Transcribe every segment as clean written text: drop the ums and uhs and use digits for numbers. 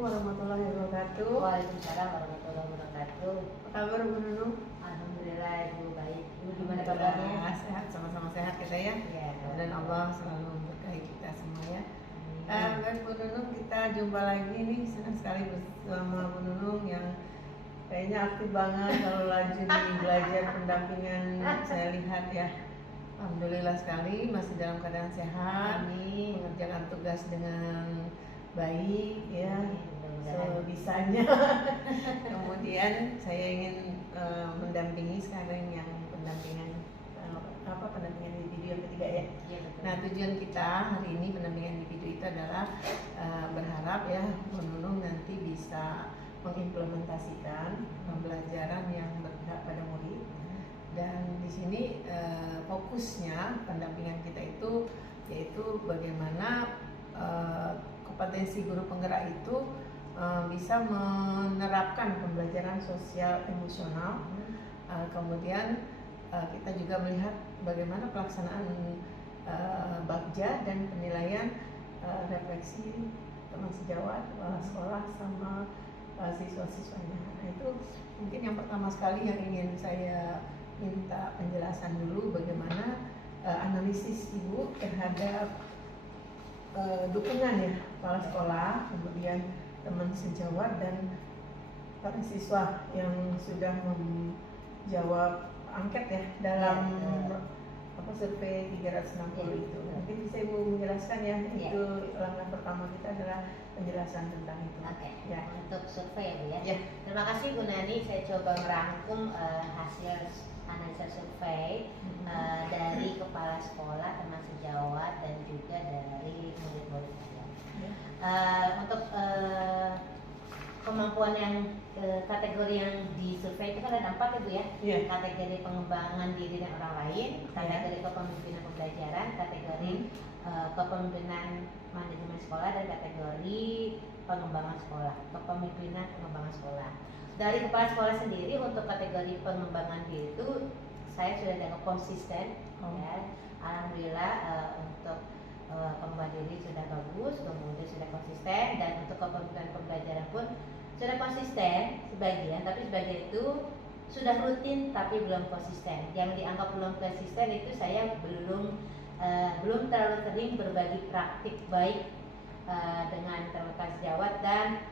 warahmatullahi wabarakatuh. Waalaikumsalam warahmatullahi wabarakatuh. Apa kabar Bu Nunung? Alhamdulillah Ibu baik. Ibu gimana kabarnya? Sehat, sama-sama sehat kita ya. Ya. Dan Allah selalu memberkahi kita semua ya. Baik Bu Nunung, kita jumpa lagi nih. Senang sekali bersama Bu Nunung yang kayaknya aktif banget kalau lanjut di belajar pendampingan. Saya lihat ya. Alhamdulillah sekali masih dalam keadaan sehat. Amin. Mengerjakan tugas dengan baik ya. Mudah-mudahan. Sebisanya. Kemudian saya ingin mendampingi sekarang yang pendampingan pendampingan individu yang ketiga ya. Iya, betul. Nah, tujuan kita hari ini pendampingan individu itu adalah berharap ya Bu Nunung nanti bisa mengimplementasikan pembelajaran yang berpihak pada murid. Dan di sini fokusnya pendampingan kita itu yaitu bagaimana kompetensi guru penggerak itu bisa menerapkan pembelajaran sosial emosional. Kemudian kita juga melihat bagaimana pelaksanaan bagja dan penilaian refleksi teman sejawat, kepala sekolah sama siswa-siswanya. Nah, itu mungkin yang pertama sekali yang ingin saya minta penjelasan dulu bagaimana analisis Ibu terhadap dukungan ya kepala sekolah, kemudian teman sejawat dan para siswa yang sudah menjawab angket ya dalam survei 360 itu. Mungkin bisa Ibu menjelaskan ya, itu langkah pertama kita adalah penjelasan tentang itu. Oke. Ya. Untuk survei ya. Ya. Terima kasih Bu Nani. Saya coba merangkum hasil analisa survei dari kepala sekolah, teman sejawat dan juga dari murid-murid saya. Untuk kemampuan yang kategori yang di survei itu kan ada 4 Ibu ya. Yeah. Kategori pengembangan diri dan orang lain, kategori kepemimpinan pembelajaran, kategori kepemimpinan manajemen sekolah, dan kategori pengembangan sekolah, kepemimpinan pengembangan sekolah. Dari kepala sekolah sendiri untuk kategori pengembangan diri itu saya sudah dianggap konsisten ya. Alhamdulillah untuk pengembangan diri sudah bagus, kemudian sudah konsisten, dan untuk kepemimpinan pembelajaran pun sudah konsisten sebagian, tapi sebagian itu sudah rutin tapi belum konsisten. Yang dianggap belum konsisten itu saya belum terlalu sering berbagi praktik baik dengan teman-teman sejawat, dan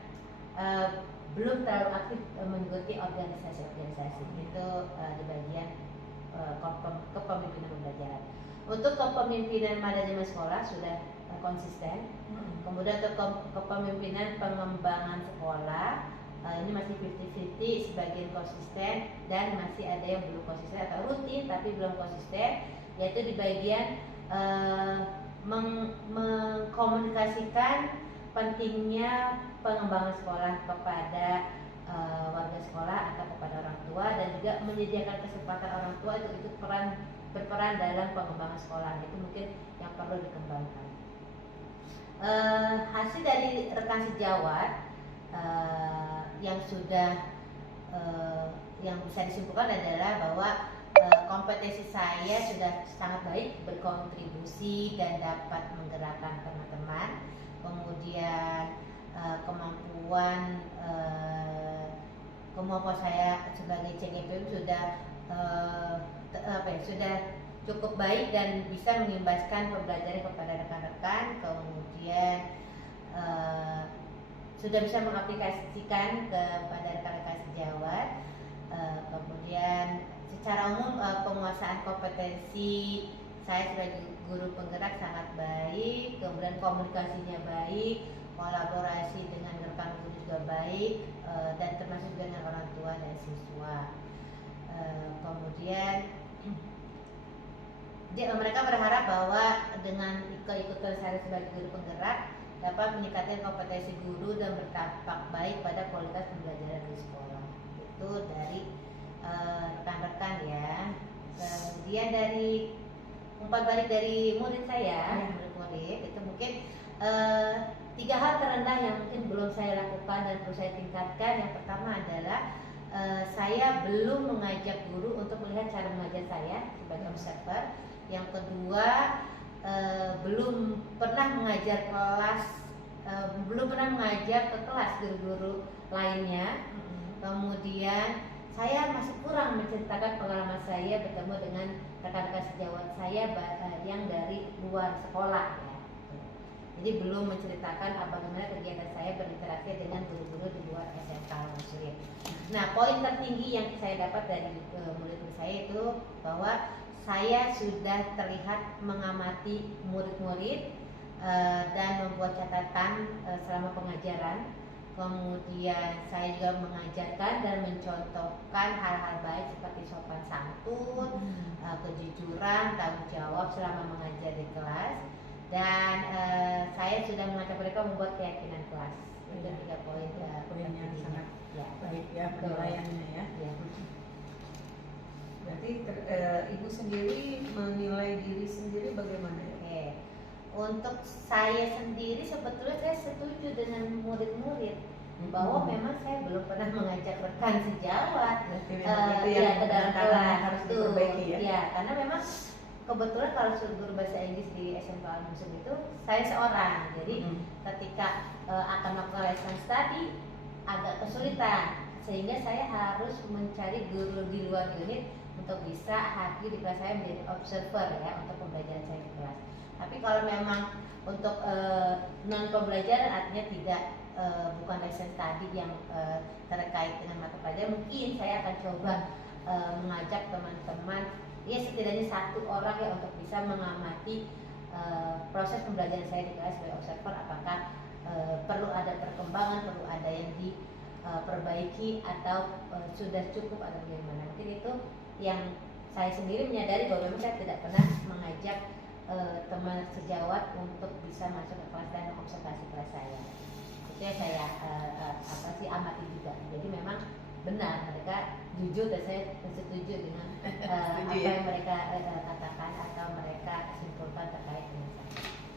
belum terlalu aktif mengikuti organisasi-organisasi itu di bagian kepemimpinan pembelajaran. Untuk kepemimpinan manajemen sekolah sudah konsisten. Kemudian untuk kepemimpinan pengembangan sekolah ini masih 50-50, sebagian konsisten dan masih ada yang belum konsisten atau rutin tapi belum konsisten, yaitu di bagian mengkomunikasikan pentingnya pengembangan sekolah kepada warga sekolah atau kepada orang tua, dan juga menyediakan kesempatan orang tua itu berperan dalam pengembangan sekolah. Itu mungkin yang perlu dikembangkan. Hasil dari rekan sejawat yang sudah yang bisa disimpulkan adalah bahwa kompetensi saya sudah sangat baik, berkontribusi dan dapat menggerakkan teman-teman. Kemudian kemampuan saya sebagai CGPM sudah sudah cukup baik dan bisa mengimbaskan pembelajaran kepada rekan-rekan. Kemudian sudah bisa mengaplikasikan kepada rekan-rekan sejawat. Kemudian secara umum penguasaan kompetensi saya sebagai guru penggerak sangat baik, kemudian komunikasinya baik, kolaborasi dengan rekan guru juga baik, dan termasuk dengan orang tua dan siswa. Kemudian mereka berharap bahwa dengan keikutsertaan saya sebagai guru penggerak dapat meningkatkan kompetensi guru dan berdampak baik pada kualitas pembelajaran di sekolah. Itu dari rekan-rekan ya. Kemudian dari umpan balik dari murid saya, murid-murid itu mungkin 3 hal terendah yang mungkin belum saya lakukan dan perlu saya tingkatkan. Yang pertama adalah saya belum mengajak guru untuk melihat cara mengajar saya sebagai observer. Yang kedua, belum pernah mengajar kelas belum pernah mengajak ke kelas guru-guru lainnya. Kemudian saya masih kurang menceritakan pengalaman saya bertemu dengan rekan-rekan sejawat saya yang dari luar sekolah ya. Jadi belum menceritakan bagaimana kegiatan saya berinteraksi dengan guru-guru di luar SMK Al-Masyriq. Nah, poin tertinggi yang saya dapat dari murid-murid saya itu bahwa saya sudah terlihat mengamati murid-murid dan membuat catatan selama pengajaran. Kemudian saya juga mengajarkan dan mencontohkan hal-hal baik seperti sopan santun, kejujuran, tanggung jawab selama mengajar di kelas. Dan saya sudah mengajak mereka membuat keyakinan kelas. Itu 3 poin yang sangat ya. baik ya penilaiannya ya. Ya. Berarti ibu sendiri menilai diri sendiri bagaimana ya? Oke. Untuk saya sendiri sebetulnya saya setuju dengan murid-murid bahwa memang saya belum pernah mengajak rekan sejawat itu yang ke dalam kelas harus diperbaiki ya. Ya, karena memang kebetulan kalau guru bahasa Inggris di SMK Al-Masyriq itu saya seorang. Jadi ketika akan melakukan lesson study agak kesulitan, sehingga saya harus mencari guru di luar unit untuk bisa hadir di kelas saya menjadi observer ya untuk pembelajaran saya di kelas. Tapi kalau memang untuk non pembelajaran artinya tidak bukan lesson study yang terkait dengan mata pelajaran, mungkin saya akan coba mengajak teman-teman ya setidaknya 1 orang ya untuk bisa mengamati proses pembelajaran saya di kelas sebagai observer, apakah perlu ada perkembangan, perlu ada yang diperbaiki atau sudah cukup atau bagaimana. Mungkin itu yang saya sendiri menyadari bahwa memang saya tidak pernah mengajak teman sejawat untuk bisa masuk ke kelas dan observasi kelas saya. Itu yang saya amati juga. Jadi memang benar mereka jujur dan saya setuju dengan apa yang mereka katakan atau mereka simpulkan terkait dengan saya.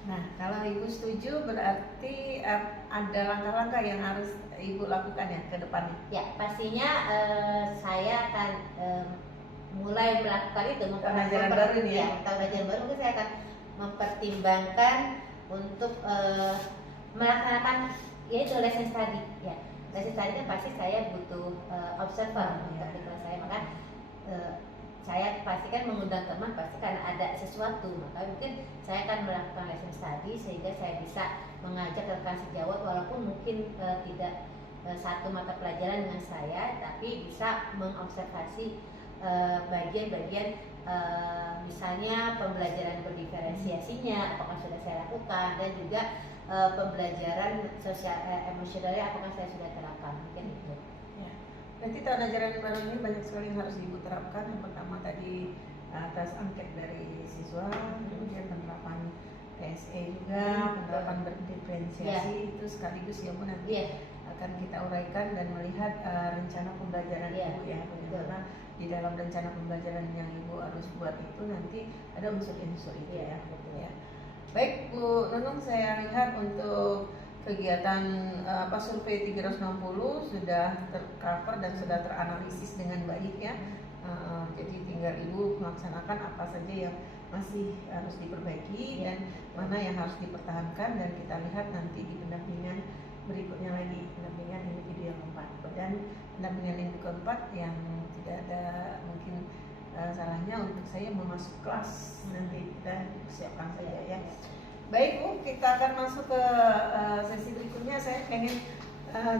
Nah, kalau ibu setuju berarti ada langkah-langkah yang harus ibu lakukan ya ke depannya. Ya, pastinya saya akan mulai melakukan itu tahun ajaran baru nih ya. Tahun ajaran baru mungkin saya akan mempertimbangkan untuk melaksanakan yaitu lesson study ya. Lesson study kan pasti saya butuh observer untuk di kelas saya, maka saya pastikan mengundang teman pasti karena ada sesuatu, maka mungkin saya akan melakukan lesson study sehingga saya bisa mengajak rekan sejawat walaupun mungkin tidak satu mata pelajaran dengan saya, tapi bisa mengobservasi bagian-bagian misalnya pembelajaran berdiferensiasinya apakah sudah saya lakukan, dan juga pembelajaran sosial emosionalnya apakah saya sudah terapkan, mungkin itu. Ya. Berarti tahun ajaran baru ini banyak sekali yang harus ibu terapkan. Yang pertama tadi atas angket dari siswa, kemudian penerapan PSE juga, penerapan berdiferensiasi itu sekaligus ya Bu nanti akan kita uraikan dan melihat rencana pembelajaran ibu ya, bagaimana di dalam rencana pembelajaran yang ibu harus buat itu nanti ada unsur-unsur itu ya. Betul ya. Baik Bu Nunung, saya lihat untuk kegiatan survei 360 sudah tercover dan sudah teranalisis dengan baik ya. Jadi tinggal ibu melaksanakan apa saja yang masih harus diperbaiki dan mana yang harus dipertahankan, dan kita lihat nanti di pendampingan berikutnya lagi, pendampingan individu yang keempat, dan pendampingan individu keempat yang tidak ada mungkin salahnya untuk saya memasuk kelas nanti kita siapkan saja ya. Baik Bu, kita akan masuk ke sesi berikutnya. Saya pengen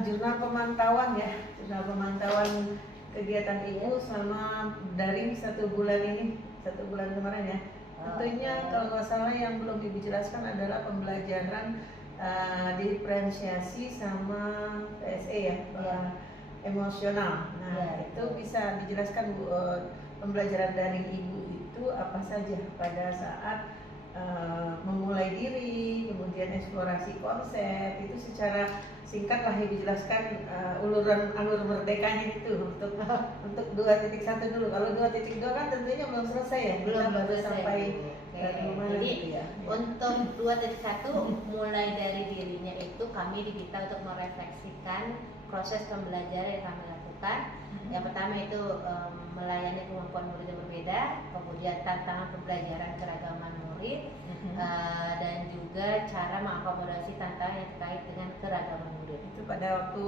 jurnal pemantauan ya, jurnal pemantauan kegiatan ibu selama dari 1 bulan ini, 1 bulan kemarin ya. Tentunya kalau nggak salah yang belum ibu jelaskan adalah pembelajaran diferensiasi sama PSE ya, emosional. Nah itu bisa dijelaskan Bu, pembelajaran daring ibu itu apa saja pada saat memulai diri, kemudian eksplorasi konsep, itu secara singkat lah ibu jelaskan alur merdekanya itu untuk 2.1 dulu. Kalau 2.2 kan tentunya belum selesai ya, belum baru sampai mana gitu ya. Untuk 2.1 mulai dari dirinya itu kami diminta untuk merefleksikan proses pembelajaran yang kami lakukan. Yang pertama itu melayani kemampuan murid yang berbeda, kemudian tantangan pembelajaran keragaman murid, dan juga cara mengakomodasi tantangan yang terkait dengan keragaman murid. Itu pada waktu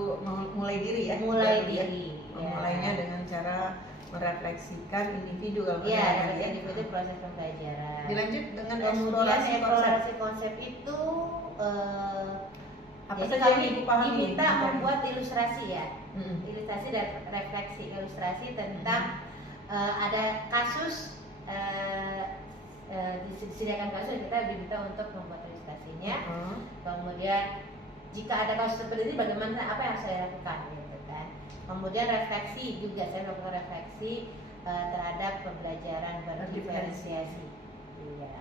mulai diri ya. Mulai diri. Memulainya dengan cara merefleksikan individu kalau ya, individu proses pembelajaran. Dilanjut dengan kemudian eksplorasi konsep itu apa jadi saja kami yang dipahami diminta membuat ilustrasi ya, ilustrasi dan refleksi ilustrasi tentang ada kasus disediakan kasus, kita diminta untuk membuat ilustrasinya. Kemudian jika ada kasus seperti ini bagaimana, apa yang saya lakukan gitu kan. Kemudian refleksi juga, saya melakukan refleksi terhadap pembelajaran berdiferensiasi. Iya.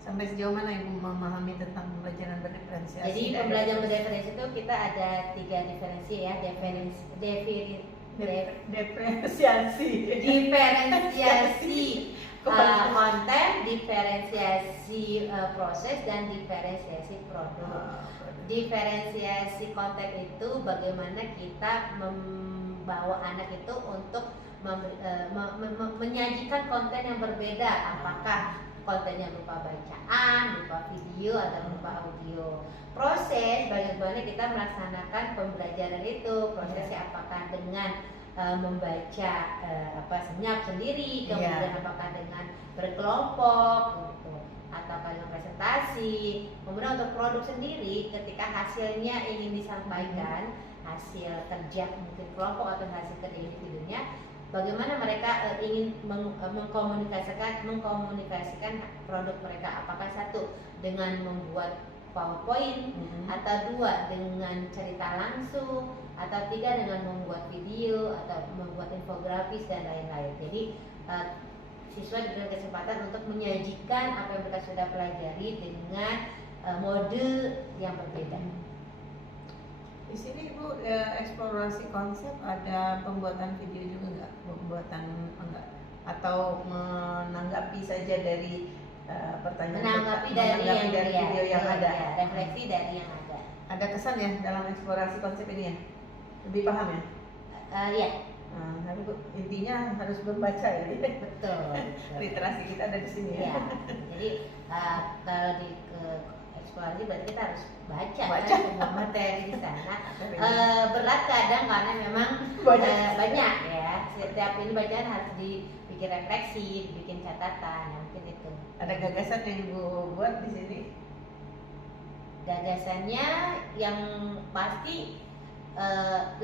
Sampai sejauh mana Ibu memahami tentang pembelajaran berdiferensiasi? Jadi pembelajaran berdiferensiasi itu kita ada 3 diferensi ya, diferensiasi konten, diferensiasi proses, dan diferensiasi produk. Diferensiasi konten itu bagaimana kita membawa anak itu untuk menyajikan konten yang berbeda, apakah kontennya berupa bacaan, berupa video, atau berupa audio. Proses bagaimana kita melaksanakan pembelajaran itu, prosesnya apakah dengan membaca senyap sendiri, kemudian apakah dengan berkelompok gitu, atau dengan presentasi. Kemudian untuk produk sendiri, ketika hasilnya ingin disampaikan, hasil kerja mungkin kelompok atau hasil kerja individunya, bagaimana mereka ingin mengkomunikasikan produk mereka, apakah satu dengan membuat PowerPoint, atau 2 dengan cerita langsung, atau 3 dengan membuat video atau membuat infografis dan lain-lain. Jadi siswa diberikan kesempatan untuk menyajikan apa yang mereka sudah pelajari dengan mode yang berbeda. Di sini Ibu eksplorasi konsep, ada pembuatan video juga nggak? Atau menanggapi saja dari pertanyaan? Menanggapi dari video yang ada. Refleksi dari yang ada. Ada kesan ya dalam eksplorasi konsep ini ya? Lebih paham ya? Iya. Intinya harus membaca ya. Betul. Literasi kita ada di sini ya. Jadi kalau di eksplorasi berarti kita harus baca. Kan, materi di sana. Berat kadang karena memang banyak ya. Setiap ini bacaan harus dibikin refleksi, dibikin catatan, mungkin itu. Ada gagasan yang Ibu buat di sini? Gagasannya yang pasti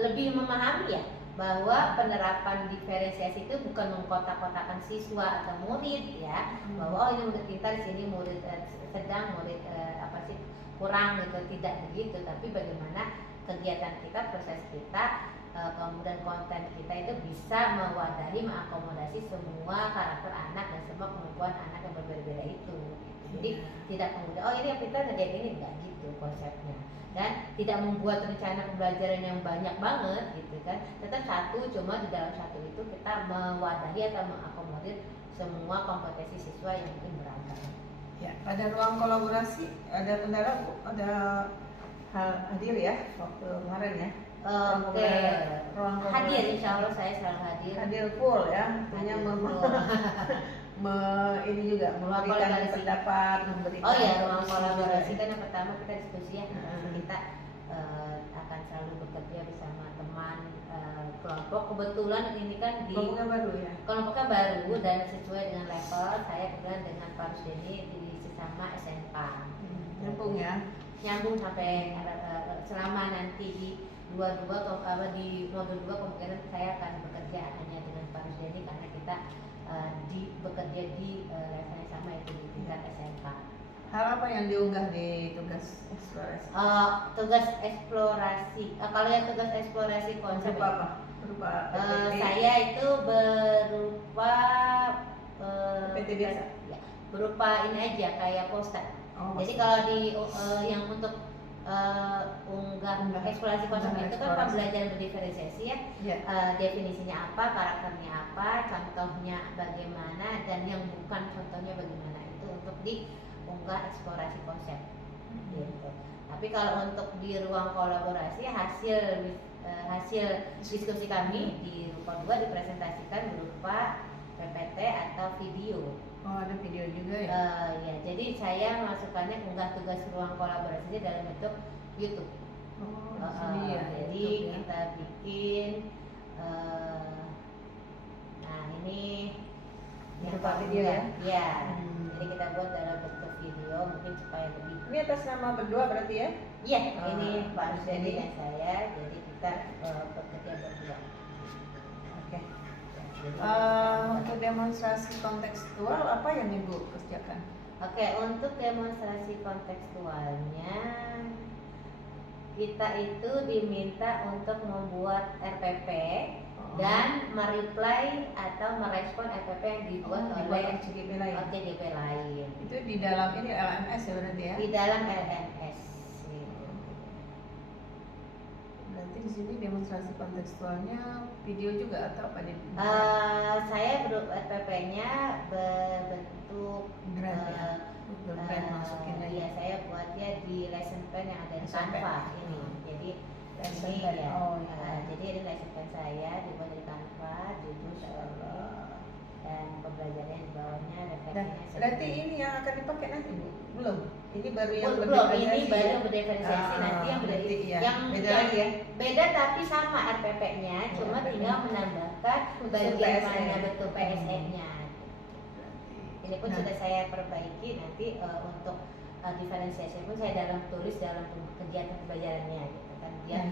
lebih memahami ya, bahwa penerapan diferensiasi itu bukan mengkotak-kotakan siswa atau murid ya, bahwa ini murid pintar, di sini murid sedang, murid kurang gitu, tidak begitu. Tapi bagaimana kegiatan kita, proses kita, kemudian konten kita itu bisa mewadahi, mengakomodasi semua karakter anak dan semua kemampuan anak yang berbeda-beda itu. Jadi tidak kemudian ini yang pintar ngerjain ini, enggak gitu konsepnya. Dan tidak membuat rencana pembelajaran yang banyak banget gitu kan. Tetap satu, cuma di dalam satu itu kita mewadahi atau mengakomodir semua kompetensi siswa yang mungkin beragam. Ya, pada ruang kolaborasi ada kendala Bu? Ada hal hadir ya waktu kemarin ya? Oke. Hadir, insya Allah saya selalu hadir. Hadir full ya, artinya ini juga memberikan pendapat, memberikan. Oh ya, ruang kolaborasi kan yang pertama kita diskusi ya. Kita akan selalu bekerja bersama teman kelompok. Kebetulan ini kan kelompoknya baru ya. Kelompoknya baru dan sesuai dengan level saya kebetulan dengan Pak Rusdeni di sesama SMK. Nyambung ya. Nyambung sampai selama nanti di di modul 2 kemungkinan saya akan bekerja hanya dengan Pak Rusdeni karena kita bekerja di level yang sama, yaitu di tingkat SMK. Hal apa yang diunggah di tugas eksplorasi? Tugas eksplorasi, kalau yang tugas eksplorasi konsep berupa apa? Berupa saya itu berupa PT biasa? Ya, berupa ini aja kayak poster. Jadi poster. kalau di yang untuk unggah eksplorasi konsep itu kan pembelajaran berdiferensiasi ya. Definisinya apa, karakternya apa, contohnya bagaimana, dan yang bukan contohnya bagaimana, itu untuk diunggah eksplorasi konsep gitu. Tapi kalau untuk di ruang kolaborasi, hasil diskusi kami di ruang 2 dipresentasikan berupa PPT atau video. Oh, ada video juga ya? Ya, jadi saya masukkannya unggah tugas ruang kolaborasi dalam bentuk YouTube. Oh, di sini ya. Jadi YouTube ya. kita bikin, nah ini yang Berupa paling video ya? mudah. Ya. Hmm. Jadi kita buat dalam bentuk video mungkin supaya lebih. Ini atas nama berdua berarti ya? Iya, Ah, ini Pak Rusdi jadi- dan saya. Jadi kita bekerja berdua. Oke. Untuk demonstrasi kontekstual apa yang Ibu kerjakan? Oke, untuk demonstrasi kontekstualnya kita itu diminta untuk membuat RPP dan mereply atau merespon RPP yang dibuat oleh OCGP lain. OCGP lain Itu di dalam ini LMS ya berarti ya? di dalam LMS. Berarti di sini demonstrasi kontekstualnya video juga atau apa nih? Saya RPP-nya berbentuk Drive ya? Google Drive masukin aja. Iya, saya buatnya di lesson plan yang ada di Lesson plan. Canva ini. Jadi Lesson ini plan. ya. Oh, iya. Jadi ini lesson plan saya dibuat dari Canva, judul dan pembelajarannya di bawahnya Dan referensinya. berarti ini yang akan dipakai nanti Bu? Belum? Ini baru yang belum, ini berdiferensiasi baru ya? yang berdiferensiasi nanti yang berarti iya. yang Beda yang lagi ya? beda tapi sama RPP-nya, cuma RPP. tinggal menambahkan Unsur bagaimana PSE. bentuk PSE-nya. Ini pun Nah. sudah saya perbaiki nanti untuk diferensiasi pun saya tulis dalam kegiatan pembelajarannya gitu kan biar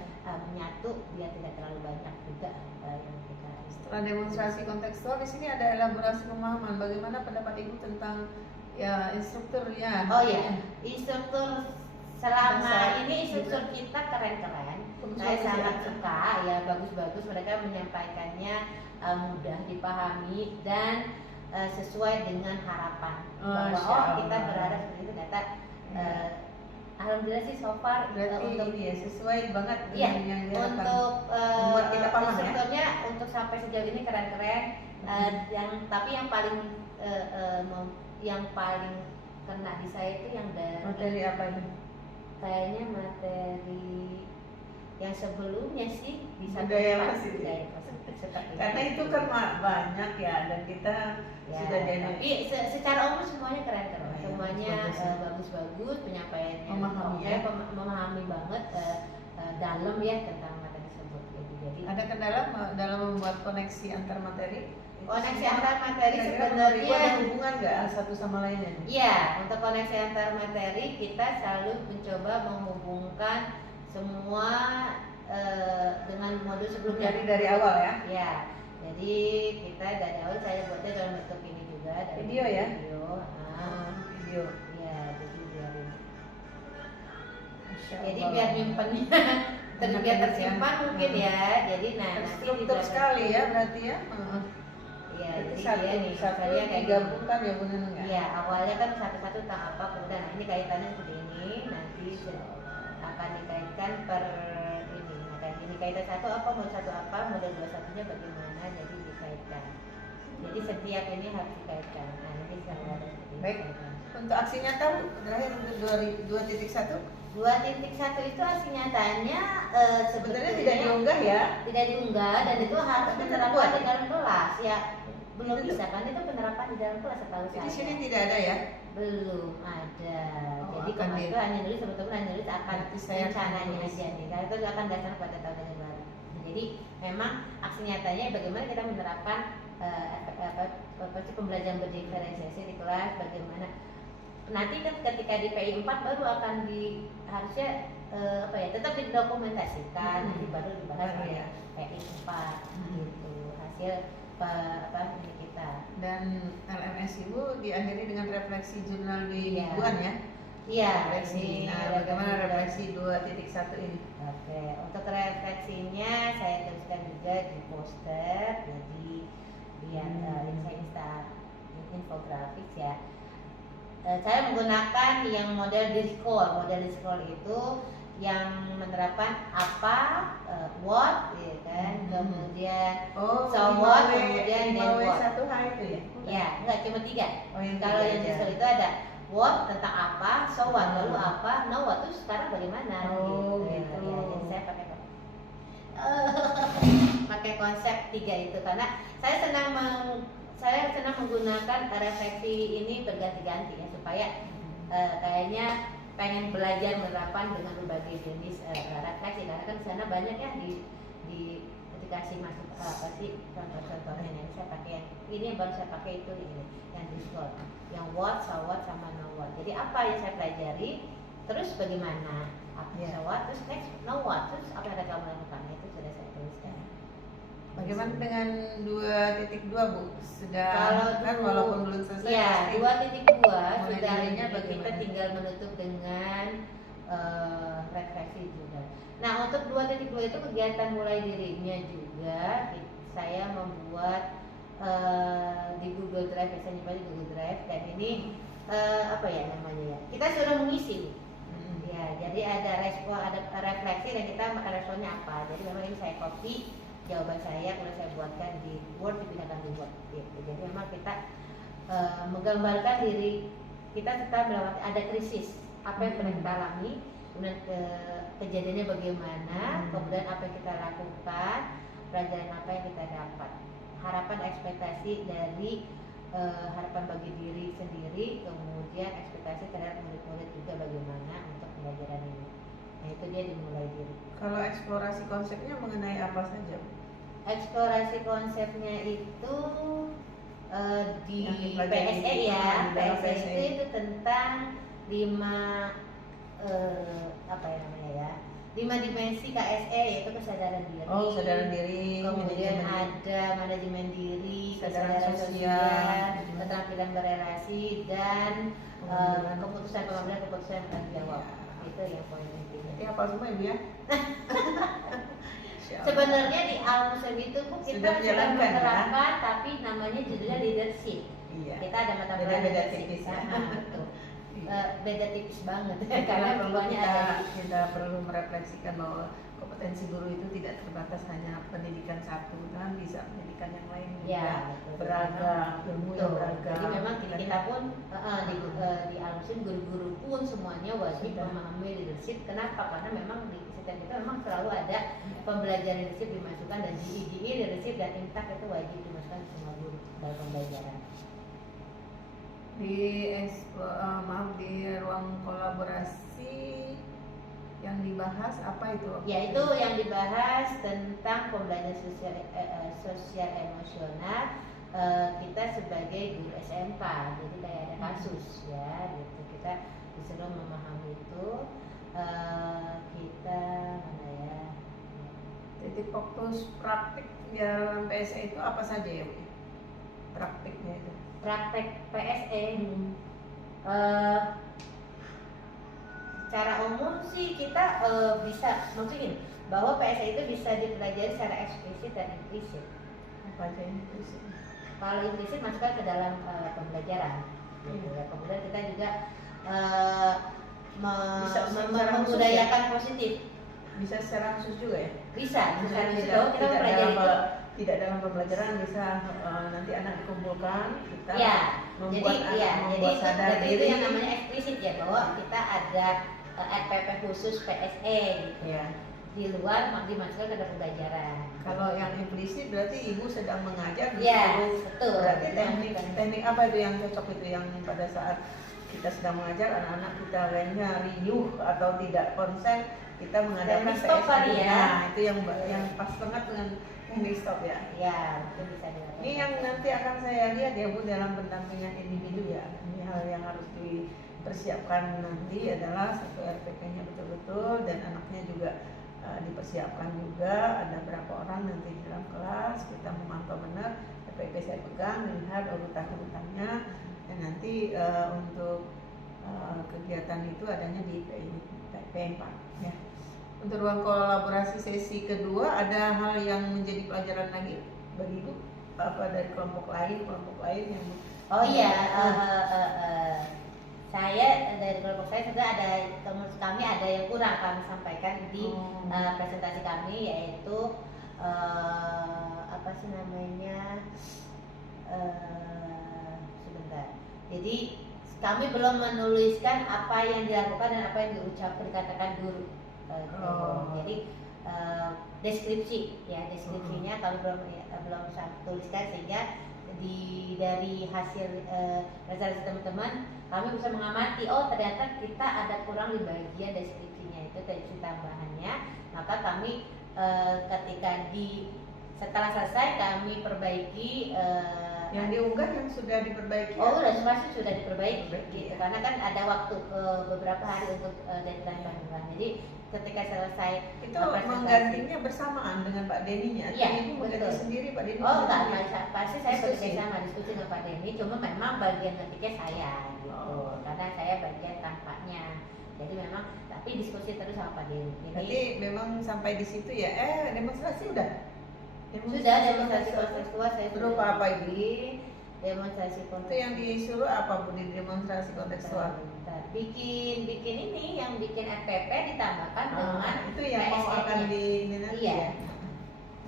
menyatu biar tidak terlalu banyak juga yang kita. Setelah demonstrasi kontekstual di sini ada elaborasi pemahaman. Bagaimana pendapat Ibu tentang ya instrukturnya? Oh ya, instruktur selama Dasar. ini instruktur kita keren-keren. Bagus-bagus Saya ya. sangat suka ya, bagus-bagus mereka menyampaikannya mudah dipahami dan sesuai dengan harapan bahwa Masya Allah. kita berharap seperti itu ternyata alhamdulillah sih so far Berarti untuk ini ya sesuai banget iya, dengan yang diharapkan. untuk Membuat kita paham ya? instrukturnya untuk sampai sejauh ini keren-keren. Yang tapi yang paling yang paling kena di saya itu yang dari Materi apa ini? kayaknya materi yang sebelumnya sih bisa Budaya tepat, positif. budaya positif seperti Karena itu kan banyak ya dan kita ya, sudah jadi tapi secara umum semuanya keren-keren, Oh, iya, semuanya bagus ya. bagus-bagus, penyampaiannya Memahami oke, ya. memahami banget dalam ya tentang materi tersebut gitu. Jadi ada kendala dalam membuat koneksi antar materi. koneksi antar materi Kira-kira sebenarnya ada hubungan nggak satu sama lainnya? iya, untuk koneksi antar materi kita selalu mencoba menghubungkan semua dengan modul sebelumnya. Jadi dari awal ya. Ya, jadi kita dari awal saya buatnya dalam bentuk ini juga dari Video ya? Video, Video. ya, jadi biar Masya jadi Allah. biar nyimpennya Enak biar ya, tersimpan ya. mungkin ya. Jadi nah nanti di Terstruktur belakang- sekali ya berarti ya. Iya, Jadi jadi satu, dia nih, satu misalnya kayak gini. digabungkan ya Bu Neneng ya. Iya, awalnya kan satu-satu tentang apa, kemudian nah ini kaitannya seperti ini, nanti akan dikaitkan per ini. Nah, kayak gini kaitan satu apa, model satu apa, model dua satunya bagaimana, jadi dikaitkan. Jadi setiap ini harus dikaitkan. Nah, nanti selalu ada seperti ini. Baik. Untuk aksi nyata Bu, terakhir untuk 2.1 2.1 itu aksi nyatanya sebenarnya tidak diunggah ya. tidak diunggah dan itu harus Tapi penerapan terbuat. di dalam kelas ya belum Itu- bisa kan itu penerapan di dalam kelas setahu Di saya sini tidak ada ya. belum ada Oh, jadi akan kemarin itu hanya nulis sebetulnya hanya nulis akan Berarti saya akan rencananya tulis. aja nih karena itu akan dasar pada tahun yang baru. Jadi memang aksi nyatanya bagaimana kita menerapkan pembelajaran berdiferensiasi di kelas, bagaimana nanti kan ketika di PI 4 baru akan harusnya tetap didokumentasikan, nanti baru dibahas Baru di ya. PI 4 gitu hasil ini kita. Dan LMS Ibu diakhiri dengan refleksi jurnal di Iya. mingguan ya. Iya, Refleksi. ini Nah, ada bagaimana gambar. refleksi 2.1 ini? Oke, untuk refleksinya saya tuliskan juga di poster, jadi biar ini saya infografis ya. Saya menggunakan yang model Discord. Model Discord itu yang menerapkan apa, what, ya kan, kemudian Oh, so what, 5W, kemudian then 5W what. 1H itu ya? Ya, enggak cuma 3. Oh, yang Kalau tiga yang aja. Discord itu ada what tentang apa, so what lalu apa, now what itu sekarang bagaimana Oh, gitu. gitu. Ya, jadi saya pakai konsep 3 itu karena saya senang saya senang menggunakan refleksi ini berganti-ganti ya supaya kayaknya pengen belajar menerapkan dengan berbagai jenis refleksi, karena kan di sana banyak ya di dikasih masuk apa sih contoh-contohnya yang saya pakai, yang ini yang baru saya pakai itu ini yang visual, yang what, so what sama no what. Jadi apa yang saya pelajari, terus bagaimana, apa so what, terus next no what, terus apa yang akan kamu lakukan, itu sudah saya tuliskan. Bagaimana dengan 2.2 Bu? Sudah Kalau kan walaupun belum selesai ya, pasti 2.2 mulai sudah dirinya kita bagaimana? tinggal menutup dengan refleksi juga. Nah, untuk 2.2 itu kegiatan mulai dirinya juga saya membuat di Google Drive, saya nyimpan di Google Drive, dan ini apa ya namanya ya? Kita sudah mengisi. Ya, jadi ada respon, ada refleksi dan kita responnya apa. Jadi memang ini saya copy jawaban saya, kemudian saya buatkan di Word, dipindahkan di Word gitu. Jadi memang kita menggambarkan diri kita setelah melewati ada krisis, apa yang pernah kita alami, kemudian kejadiannya bagaimana, kemudian apa yang kita lakukan, pelajaran apa yang kita dapat, harapan ekspektasi dari harapan bagi diri sendiri, kemudian ekspektasi terhadap murid-murid juga bagaimana untuk pembelajaran ini. Nah, itu dia dimulai diri. Kalau eksplorasi konsepnya mengenai apa saja? Eksplorasi konsepnya itu di Yang dipelajari PSE di ya, dalam PSE itu tentang 5 apa ya namanya ya, 5 dimensi KSE, yaitu kesadaran diri. Oh, kesadaran diri, kemudian manajemen ada manajemen diri, kesadaran kesadaran sosial, sosial, keterampilan berelasi, dan keputusan pengambilan keputusan tanggung jawab. Itu yang poin intinya. Jadi apa semua Ibu ya? Sebenarnya di Al-Muslim itu Bu, kita Sudah sudah menjalankan, menerapkan, tapi namanya judulnya leadership. Iya. Kita ada mata Beda-beda pelajaran leadership. tipis ya. Betul. Beda tipis banget Karena karena perlu semuanya kita, ada. kita perlu merefleksikan bahwa kompetensi guru itu tidak terbatas hanya pendidikan satu, kan bisa pendidikan yang lain juga, Ya, betul. beragam, ilmu yang beragam. Jadi memang kita pun di Al-Muslim guru-guru pun semuanya wajib memahami leadership. Kenapa? Karena memang di setiap kita memang selalu ada pembelajaran leadership dimasukkan, dan GE leadership dan impact itu wajib dimasukkan ke semua guru dalam pembelajaran. Di di ruang kolaborasi yang dibahas apa itu? Yaitu yang dibahas tentang pembelajaran sosial emosional kita sebagai guru SMK. Jadi kayak ada kasus ya, gitu. Kita disuruh memahami itu. Kita mana ya? Titik fokus praktik dalam PSE itu apa saja ya Bu? Praktiknya itu? Praktek PSE secara umum sih kita bisa maksudnya bahwa PSE itu bisa dipelajari secara eksplisit dan implisit. Apa aja yang implisit? Kalau implisit masukkan ke dalam pembelajaran, gitu ya. Kemudian kita juga membudayakan positif. Bisa secara khusus juga ya? Bisa Misalnya kita mempelajari itu. tidak dalam pembelajaran bisa nanti anak dikumpulkan, kita Ya, membuat jadi sadar itu diri. yang namanya eksplisit ya, bahwa kita ada RPP khusus PSE gitu. Ya. Di luar dimasukkan ke dalam pembelajaran. Kalau yang implisit berarti ibu sedang mengajar, Ya, disuruh. betul. Berarti teknik apa itu yang cocok, itu yang pada saat kita sedang mengajar anak-anak kita lainnya riuh atau tidak konsen, kita mengadakan Teknik stop kali ya. Nah, itu yang pas banget dengan teknik stop ya. Ya, itu bisa dilakukan. Ini yang nanti akan saya lihat ya Bu dalam pendampingan individu ya. Ini hal yang harus dipersiapkan nanti adalah satu RPK-nya betul-betul, dan anaknya juga dipersiapkan juga. Ada berapa orang nanti dalam kelas, kita memantau benar. RPK saya pegang, lihat urutan-urutannya, dan nanti untuk kegiatan itu adanya di P4 ya. Untuk ruang kolaborasi sesi kedua, ada hal yang menjadi pelajaran lagi bagi Ibu, apa dari kelompok lain yang Oh iya, saya dari kelompok saya sudah ada, menurut kami ada yang kurang kami sampaikan di presentasi kami, yaitu apa sih namanya, sebentar. Jadi kami belum menuliskan apa yang dilakukan dan apa yang dikatakan guru. Jadi deskripsi ya, deskripsinya kami belum tuliskan, sehingga dari hasil research teman-teman kami bisa mengamati oh ternyata kita ada kurang di bagian deskripsinya itu deskripsi tambahannya, maka kami ketika setelah selesai kami perbaiki yang diunggah yang sudah diperbaiki. Oh, pasti sudah diperbaiki gitu. Karena kan ada waktu beberapa hari untuk deadline pembuatan. Jadi ketika selesai itu menggantinya bersamaan dengan Pak Deninya. Iya, Ibu mengganti sendiri Pak Deni. Oh, enggak, pasti saya bekerja sama diskusi dengan Pak Deni. Cuma memang bagian ketiknya saya gitu. Oh. Karena saya bagian tanpanya. Jadi memang tapi diskusi terus sama Pak Deni. Jadi memang sampai di situ ya. Demonstrasi udah. Sudah demonstrasi kontekstual saya berupa apa ini? Demonstrasi kontekstual. Itu yang disuruh apa Bu di demonstrasi kontekstual? Bikin ini yang bikin FPP ditambahkan dengan itu yang mau akan di nanti iya. Ya.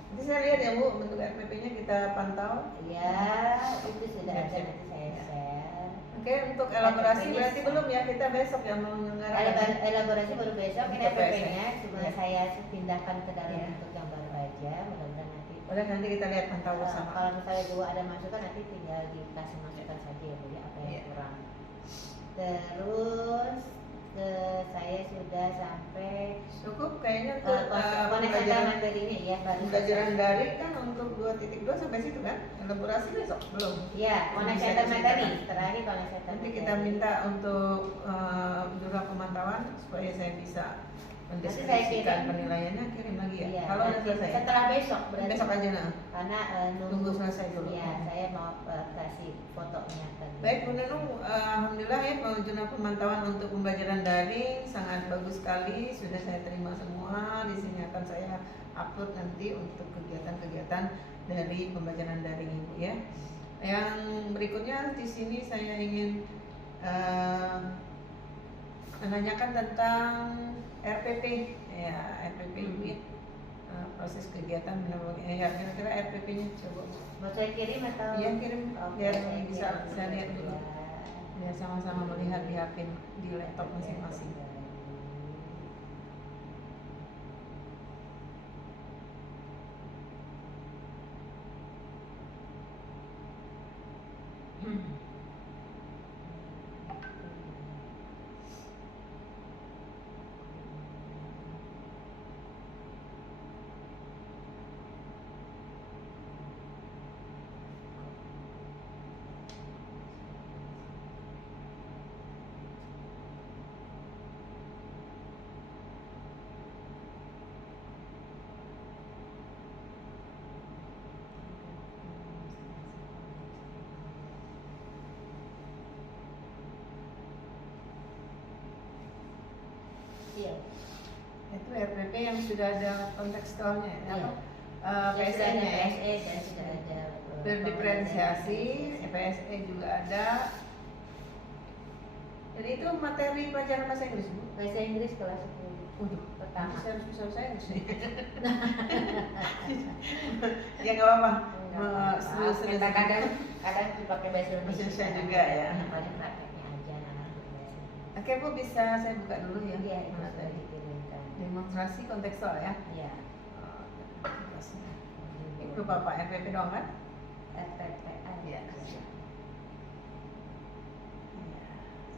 Nanti saya lihat ya Bu bentuk FPP-nya kita pantau. Iya, itu sudah ada nanti saya share. Oke, untuk elaborasi berarti belum ya, kita besok yang mau menyelenggarakan. Elaborasi baru besok, ini FPP-nya cuma ya. Saya pindahkan ke dalam bentuk yang baru aja, mudah-mudahan nanti. Udah nanti kita lihat pantau bersama. Kalau misalnya dua ada masukan nanti tinggal dikasih masukan saja ya Bu ya, apa yang kurang. Terus saya sudah sampai cukup kayaknya ke pembelajaran materi ini ya, pembelajaran daring kan untuk 2.2 sampai situ kan, elaborasi besok belum? Iya, connector materi terakhir connector. Nanti kita minta untuk jurnal pemantauan supaya saya bisa mendeskripsikan penilaiannya, kirim lagi ya. Iya, kalau udah selesai. Setelah besok berarti. Besok aja nah. Karena tunggu selesai dulu. Iya, saya mau kasih fotonya tadi. Baik Bu Nenung, alhamdulillah ya jurnal pemantauan untuk pembelajaran daring sangat bagus sekali, sudah saya terima semua. Di sini akan saya upload nanti untuk kegiatan-kegiatan dari pembelajaran daring Ibu ya. Yang berikutnya di sini saya ingin menanyakan tentang RPP ya, RPP ini proses kegiatan ya, kira-kira RPP-nya coba mau saya kirim atau? Iya kirim biar bisa lihat dulu, ya. Biar sama-sama melihat di HP di laptop masing-masing. Iya. Itu RPP yang sudah ada kontekstualnya ya. Iya. PSE-nya ya. PSE dan sudah ada Berdiferensiasi, PSE juga ada. Jadi itu materi pelajaran bahasa Inggris Bu? bahasa Inggris kelas 10. Waduh, Pertama. saya harus bisa bahasa Inggris nih. Ya nggak apa-apa. Kita kadang dipakai bahasa Indonesia Indonesia juga ya. Paling prakteknya aja anak Oke Bu, bisa saya buka dulu ya. Iya, itu Mana sudah tadi? dikirimkan. Demonstrasi kontekstual ya. Iya. Ini berupa apa? RPP doang kan? FPP aja. Iya.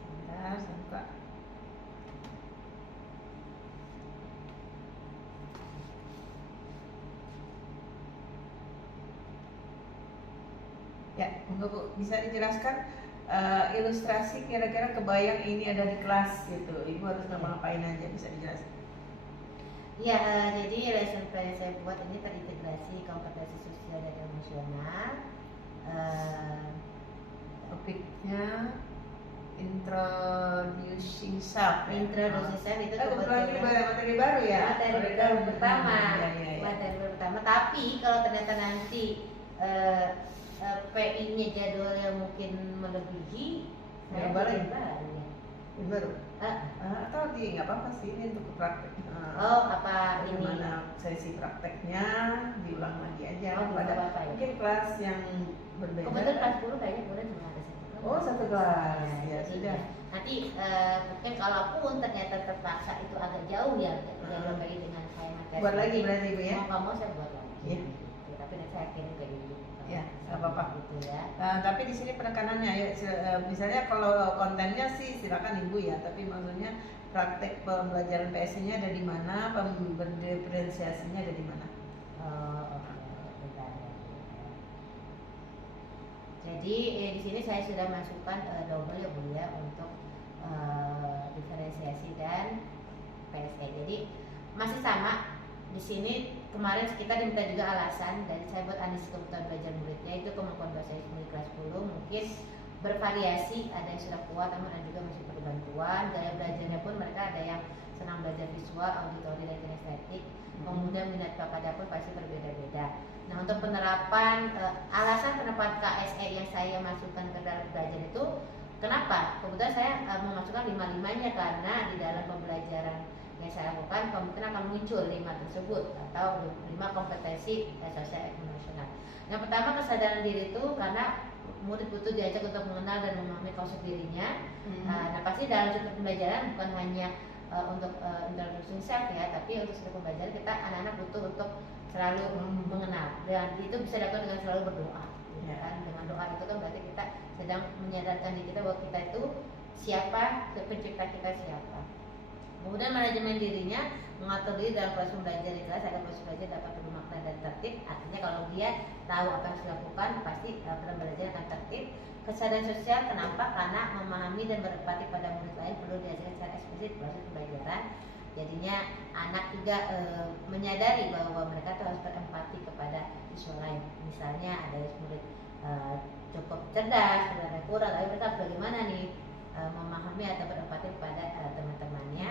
Sebentar, saya buka. Ya, monggo Bu, bisa dijelaskan ilustrasi kira-kira kebayang ini ada di kelas gitu. Ibu harus ngapain aja, bisa dijelaskan? Ya, jadi lesson plan saya buat ini terintegrasi kompetensi sosial dan emosional. Topiknya introducing self. Introduksi self itu kebetulan ini materi baru ya. Materi baru pertama. Ya. Materi baru pertama. Tapi kalau ternyata nanti PI-nya jadwalnya mungkin melebihi, saya baru baru. Atau nggak apa-apa sih, ini untuk praktek. Oh, apa ini? Gimana sesi prakteknya diulang lagi aja. Oh, pada apa ya? mungkin kelas yang berbeda. Kebetulan kelas 10 kayaknya boleh cuma ada satu. Oh, satu kelas. Ya, jadi sudah. Nanti mungkin kalaupun ternyata terpaksa itu agak jauh ya, berbeda dengan saya materi. Buat lagi berarti Bu ya. Mau nggak mau saya buat lagi. Iya. Tapi nanti saya kirim ke ibu. Ya, nggak apa-apa. Gitu ya. Tapi di sini penekanannya ya, misalnya kalau kontennya sih silakan ibu ya, tapi maksudnya praktek pembelajaran PSI-nya ada di mana, diferensiasinya ada di mana? Oke, bentar ya. Jadi di sini saya sudah masukkan double ya Bu ya untuk diferensiasi dan PSE. Jadi masih sama. Di sini kemarin kita diminta juga alasan dan saya buat analisis kebutuhan belajar muridnya itu kemampuan bahasa Inggris kelas 10 mungkin bervariasi, ada yang sudah kuat namun ada juga masih perlu bantuan. Gaya belajarnya pun mereka ada yang senang belajar visual, auditori dan kinestetik. Kemudian minat bakatnya pun pasti berbeda-beda. Nah untuk penerapan alasan penerapan KSE yang saya masukkan ke dalam belajar itu kenapa? Kebetulan saya memasukkan 5-5-nya karena di dalam pembelajaran yang saya lakukan kemungkinan akan muncul 5 tersebut atau 5 kompetensi sosial emosional. Yang pertama kesadaran diri itu karena murid butuh diajak untuk mengenal dan memahami konsep dirinya. Nah pasti dalam setiap pembelajaran bukan hanya untuk introduction self ya, tapi untuk setiap pembelajaran kita anak-anak butuh untuk selalu mengenal dan itu bisa dilakukan dengan selalu berdoa. Ya kan? Dengan doa itu kan berarti kita sedang menyadarkan diri kita bahwa kita itu siapa, pencipta kita siapa. Kemudian manajemen dirinya, mengatur diri dalam proses belajar di kelas agar proses belajar dapat penuh makna dan tertib. Artinya kalau dia tahu apa yang harus dilakukan, pasti dalam belajar akan tertib. Kesadaran sosial kenapa? Karena memahami dan berempati pada murid lain perlu diajarkan secara eksplisit proses pembelajaran. Jadinya anak juga menyadari bahwa mereka tuh harus berempati kepada siswa lain. Misalnya ada murid cukup cerdas, kemudian kurang, tapi mereka harus bagaimana nih memahami atau berempati kepada teman-temannya.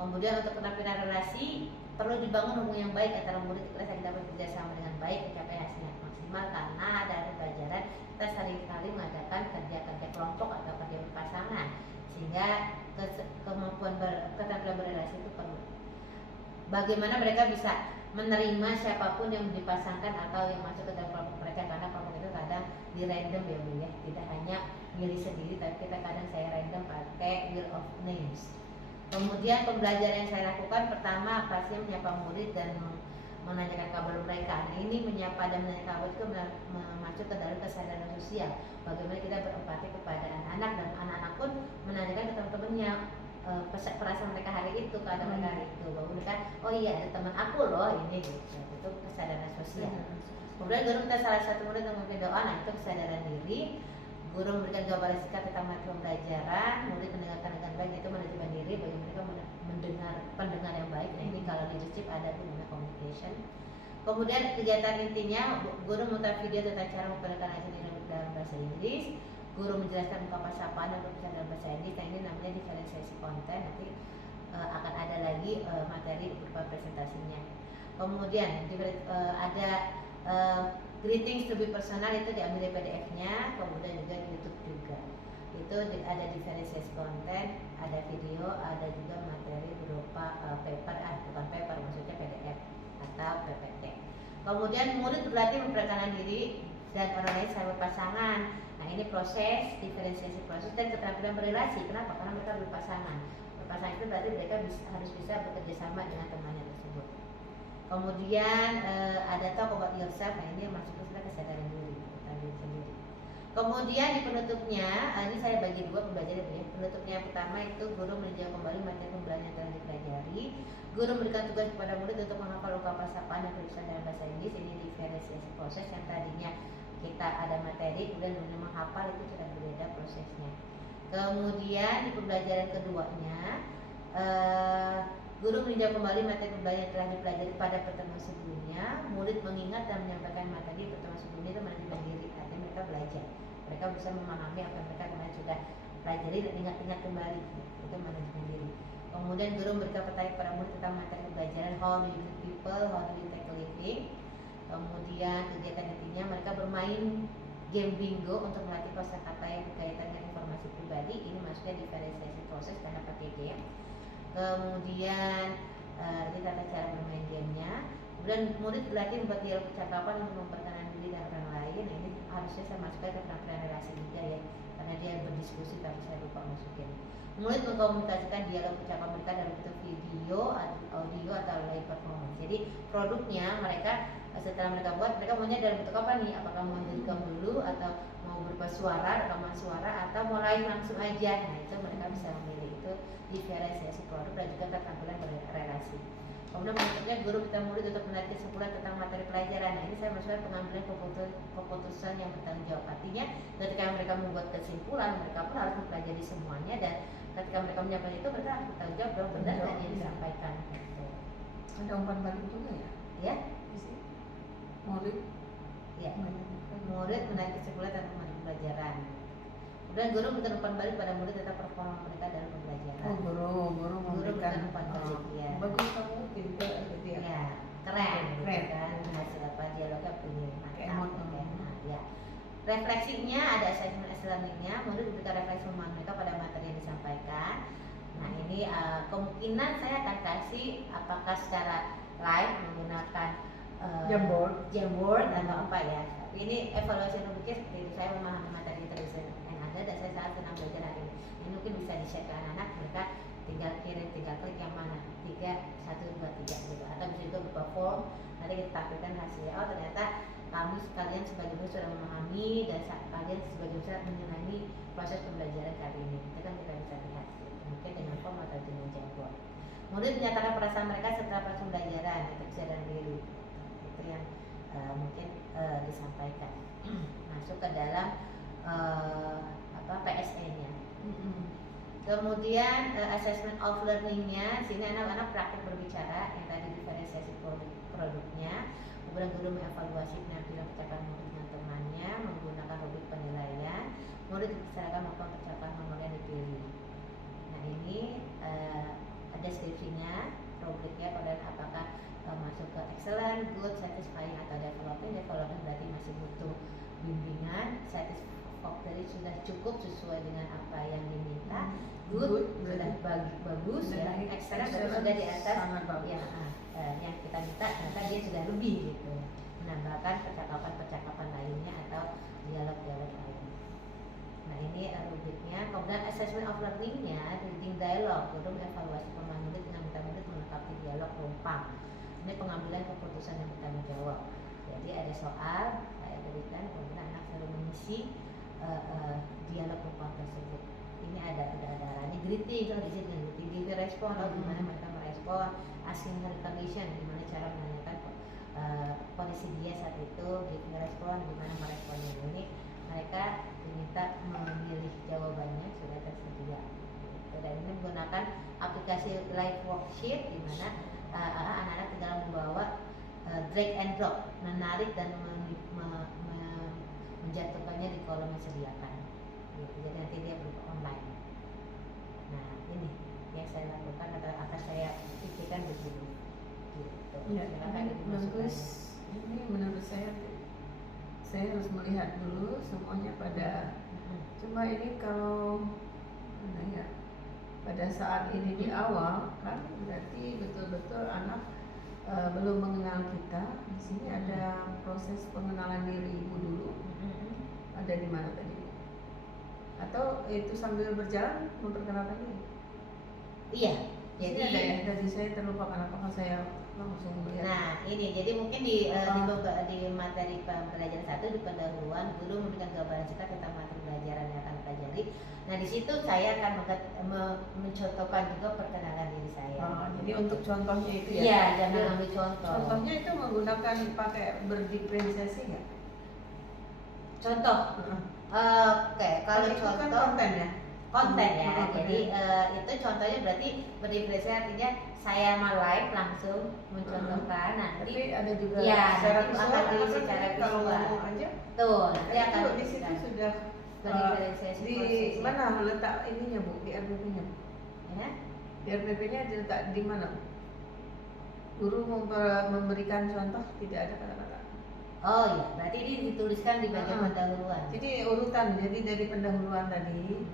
Kemudian untuk penampilan relasi perlu dibangun hubungan yang baik antara murid di kelas agar dapat bekerja sama dengan baik mencapai hasil yang maksimal karena dalam pelajaran kita seringkali mengadakan kerja-kerja kelompok atau kerja berpasangan sehingga kemampuan keterampilan berrelasi itu perlu. Bagaimana mereka bisa menerima siapapun yang dipasangkan atau yang masuk ke dalam kelompok mereka karena kelompok itu kadang di random ya Bu ya, tidak hanya milih sendiri tapi kita kadang saya random pakai wheel of names. Kemudian pembelajaran yang saya lakukan pertama pasti menyapa murid dan menanyakan kabar mereka. Nah ini menyapa dan menanyakan kabar itu masuk ke dalam kesadaran sosial. Bagaimana kita berempati kepada anak-anak dan anak-anak pun menanyakan ke teman-temannya perasaan mereka hari itu, keadaan mereka hari itu. Bahwa mereka, oh iya ada teman aku loh ini gitu. Itu kesadaran sosial. Kemudian guru minta salah satu murid untuk memimpin doa, nah itu kesadaran diri. Guru memberikan jawaban singkat tentang materi pembelajaran, murid mendengarkan dengan baik, itu manajemen diri bagi mereka mendengar pendengar yang baik. Nah ini kalau leadership ada itu namanya communication. Kemudian kegiatan intinya, guru memutar video tentang cara memperkenalkan hasil dalam bahasa Inggris. Guru menjelaskan ungkapan sapaan dan perpisahan dalam bahasa Inggris. Nah ini namanya diferensiasi konten. Nanti akan ada lagi materi berupa presentasinya. Kemudian ada greetings to be personal itu diambil dari PDF-nya, kemudian juga di YouTube juga. Itu ada diferensiasi konten, ada video, ada juga materi berupa paper, bukan paper maksudnya PDF atau PPT. Kemudian murid berlatih memperkenalkan diri dan orang lain sama pasangan. Nah ini proses diferensiasi proses dan keterampilan berrelasi. Kenapa? Karena mereka berpasangan. Berpasangan itu berarti mereka harus bisa bekerja sama dengan temannya tersebut. Kemudian ada talk about yourself. Nah ini masuk ke kesadaran diri sendiri. Kemudian di penutupnya, ini saya bagi dua pembelajaran ya. Penutupnya yang pertama itu guru meninjau kembali materi pembelajaran yang telah dipelajari. Guru memberikan tugas kepada murid untuk menghafal ungkapan sapaan dan penulisan dalam bahasa Inggris. Ini diferensiasi proses yang tadinya kita ada materi, kemudian menghafal itu sudah berbeda prosesnya. Kemudian di pembelajaran keduanya, guru meninjau kembali materi pembelajaran yang telah dipelajari pada pertemuan sebelumnya. Murid mengingat dan menyampaikan materi pertemuan sebelumnya itu manajemen diri. Artinya mereka belajar, mereka bisa memahami apa yang mereka kemarin sudah pelajari dan ingat-ingat kembali. Itu manajemen diri. Kemudian guru memberikan pertanyaan kepada murid tentang materi pembelajaran how do you meet people, how do you take a living. Kemudian kegiatan intinya mereka bermain game bingo untuk melatih kosakata yang berkaitan dengan informasi pribadi. Ini maksudnya diferensiasi proses karena pakai game. Kemudian ini tata cara bermain gamenya. Kemudian murid berlatih membuat dialog percakapan untuk memperkenalkan diri dan orang lain. Nah, ini harusnya saya masukkan ke penampilan relasi juga ya, karena dia berdiskusi tapi saya lupa masukin. Murid mengkomunikasikan dialog ucapan mereka dalam bentuk video, audio atau live performance. Jadi produknya mereka setelah mereka buat, mereka maunya dalam bentuk apa nih? Apakah mau direkam dulu atau mau berupa suara, rekaman suara, atau mau live langsung aja? Nah itu mereka bisa memilih, itu diferensiasi produk dan juga keterampilan berrelasi. Kemudian berikutnya guru minta murid untuk menarik kesimpulan tentang materi pelajaran. Nah ini saya maksudnya pengambilan keputusan yang bertanggung jawab. Artinya ketika mereka membuat kesimpulan, mereka pun harus mempelajari semuanya, dan ketika mereka menyampaikan itu mereka harus bertanggung jawab bahwa benar dan yang disampaikan. Gitu. Ada umpan balik juga ya? Ya, Murid. ya. Murid menarik kesimpulan tentang materi pelajaran. Kemudian guru memberikan umpan balik pada murid tentang performa mereka dalam pembelajaran. Oh guru memberikan umpan balik ya. Bagus kamu gitu ya. Ya, keren. Keren. Kan hasil apa dialognya begini. Emot. Nah, ya. Refleksinya ada assessment learning-nya, murid diberikan refleksi pemahaman mereka pada materi yang disampaikan. Nah ini kemungkinan saya akan kasih apakah secara live menggunakan Jamboard atau apa ya. Tapi ini evaluasi rubriknya seperti itu. Saya memahami materi tertulis yang ada dan saya sangat senang belajar hari ini. Ini mungkin bisa di-share ke anak-anak, mereka tinggal kirim, tinggal klik yang mana 3, 1, 2, 3 gitu. Atau bisa juga berupa form, nanti kita tampilkan hasilnya. Oh ternyata kami sekalian sebagai guru sudah memahami dan kalian sebagai guru sudah menyenangi proses pembelajaran kali ini. Itu kan kita bisa lihat mungkin dengan form atau dengan Jamboard. Murid menyatakan perasaan mereka setelah proses pembelajaran, itu kesadaran diri. Itu yang mungkin disampaikan. Masuk ke dalam PSE-nya. Kemudian assessment of learning-nya, sini anak-anak praktik berbicara yang tadi diferensiasi produknya. Kemudian guru mengevaluasi penampilan percakapan murid dengan temannya menggunakan rubrik penilaian. Murid diserahkan melakukan percakapan honor yang dipilih. Nah ini ada deskripsinya, rubriknya, kemudian apakah masuk ke excellent, good, satisfying atau developing. Developing berarti masih butuh bimbingan. Satisfactory sudah cukup sesuai dengan apa yang diminta. Good sudah bagus ya. Excellent sudah di atas yang kita minta, ternyata dia sudah lebih gitu. Menambahkan percakapan lainnya atau dialog-dialog lainnya. Nah ini rubriknya. Kemudian assessment of learning-nya, reading dialog, guru mengevaluasi pemahaman murid dengan minta murid melengkapi dialog rumpang. Ini pengambilan keputusan yang bertanggung jawab. Jadi ada soal saya berikan, kemudian anak selalu mengisi dialog rumpang tersebut. Ini ada ini greeting, kalau di sini greeting, give respon, gimana mereka merespon, asking condition, gimana cara menanyakan kondisi dia saat itu, give respon, gimana meresponnya. Ini mereka diminta memilih jawabannya sudah tersedia. Dan ini menggunakan aplikasi live worksheet di mana anak-anak tinggal membawa drag and drop, menarik dan menjatuhkannya di kolom yang disediakan. Gitu. Jadi nanti dia berupa online. Nah ini yang saya lakukan atau akan saya pikirkan begini. Gitu. Ya, bagus. Ini menurut saya harus melihat dulu semuanya pada. Cuma ini kalau pada saat ini di awal kan berarti betul-betul anak belum mengenal kita. Di sini ada proses pengenalan diri ibu dulu. Ada di mana tadi? Atau itu sambil berjalan memperkenalkan diri? Iya. Jadi ada ya. Tadi saya terlupakan apakah saya langsung melihat. Nah ini jadi mungkin di materi pembelajaran 1 di pendahuluan guru memberikan gambaran singkat tentang materi pelajaran yang akan dipelajari. Nah di situ saya akan mencontohkan juga perkenalan diri saya. Jadi untuk contohnya itu ya? Iya, jangan ambil contoh. Contohnya itu menggunakan pakai berdiferensiasi nggak? Contoh. Oke, kalau itu contoh kan konten ya. Konten ya. Jadi itu contohnya berarti berdiferensiasi artinya saya live langsung mencontohkan nanti. Tapi ada juga ya, secara nanti visual. akan di secara Kalau visual. ngomong aja. Tuh, nanti akan di situ sudah berdiferensiasi di prosesnya. mana letak ininya Bu? Di RPP-nya Bu? Ya. Di RPP-nya diletak di mana Bu? Guru memberikan contoh tidak ada kata-kata. Oh iya, berarti ini dituliskan di bagian pendahuluan. Jadi urutan, jadi dari pendahuluan tadi,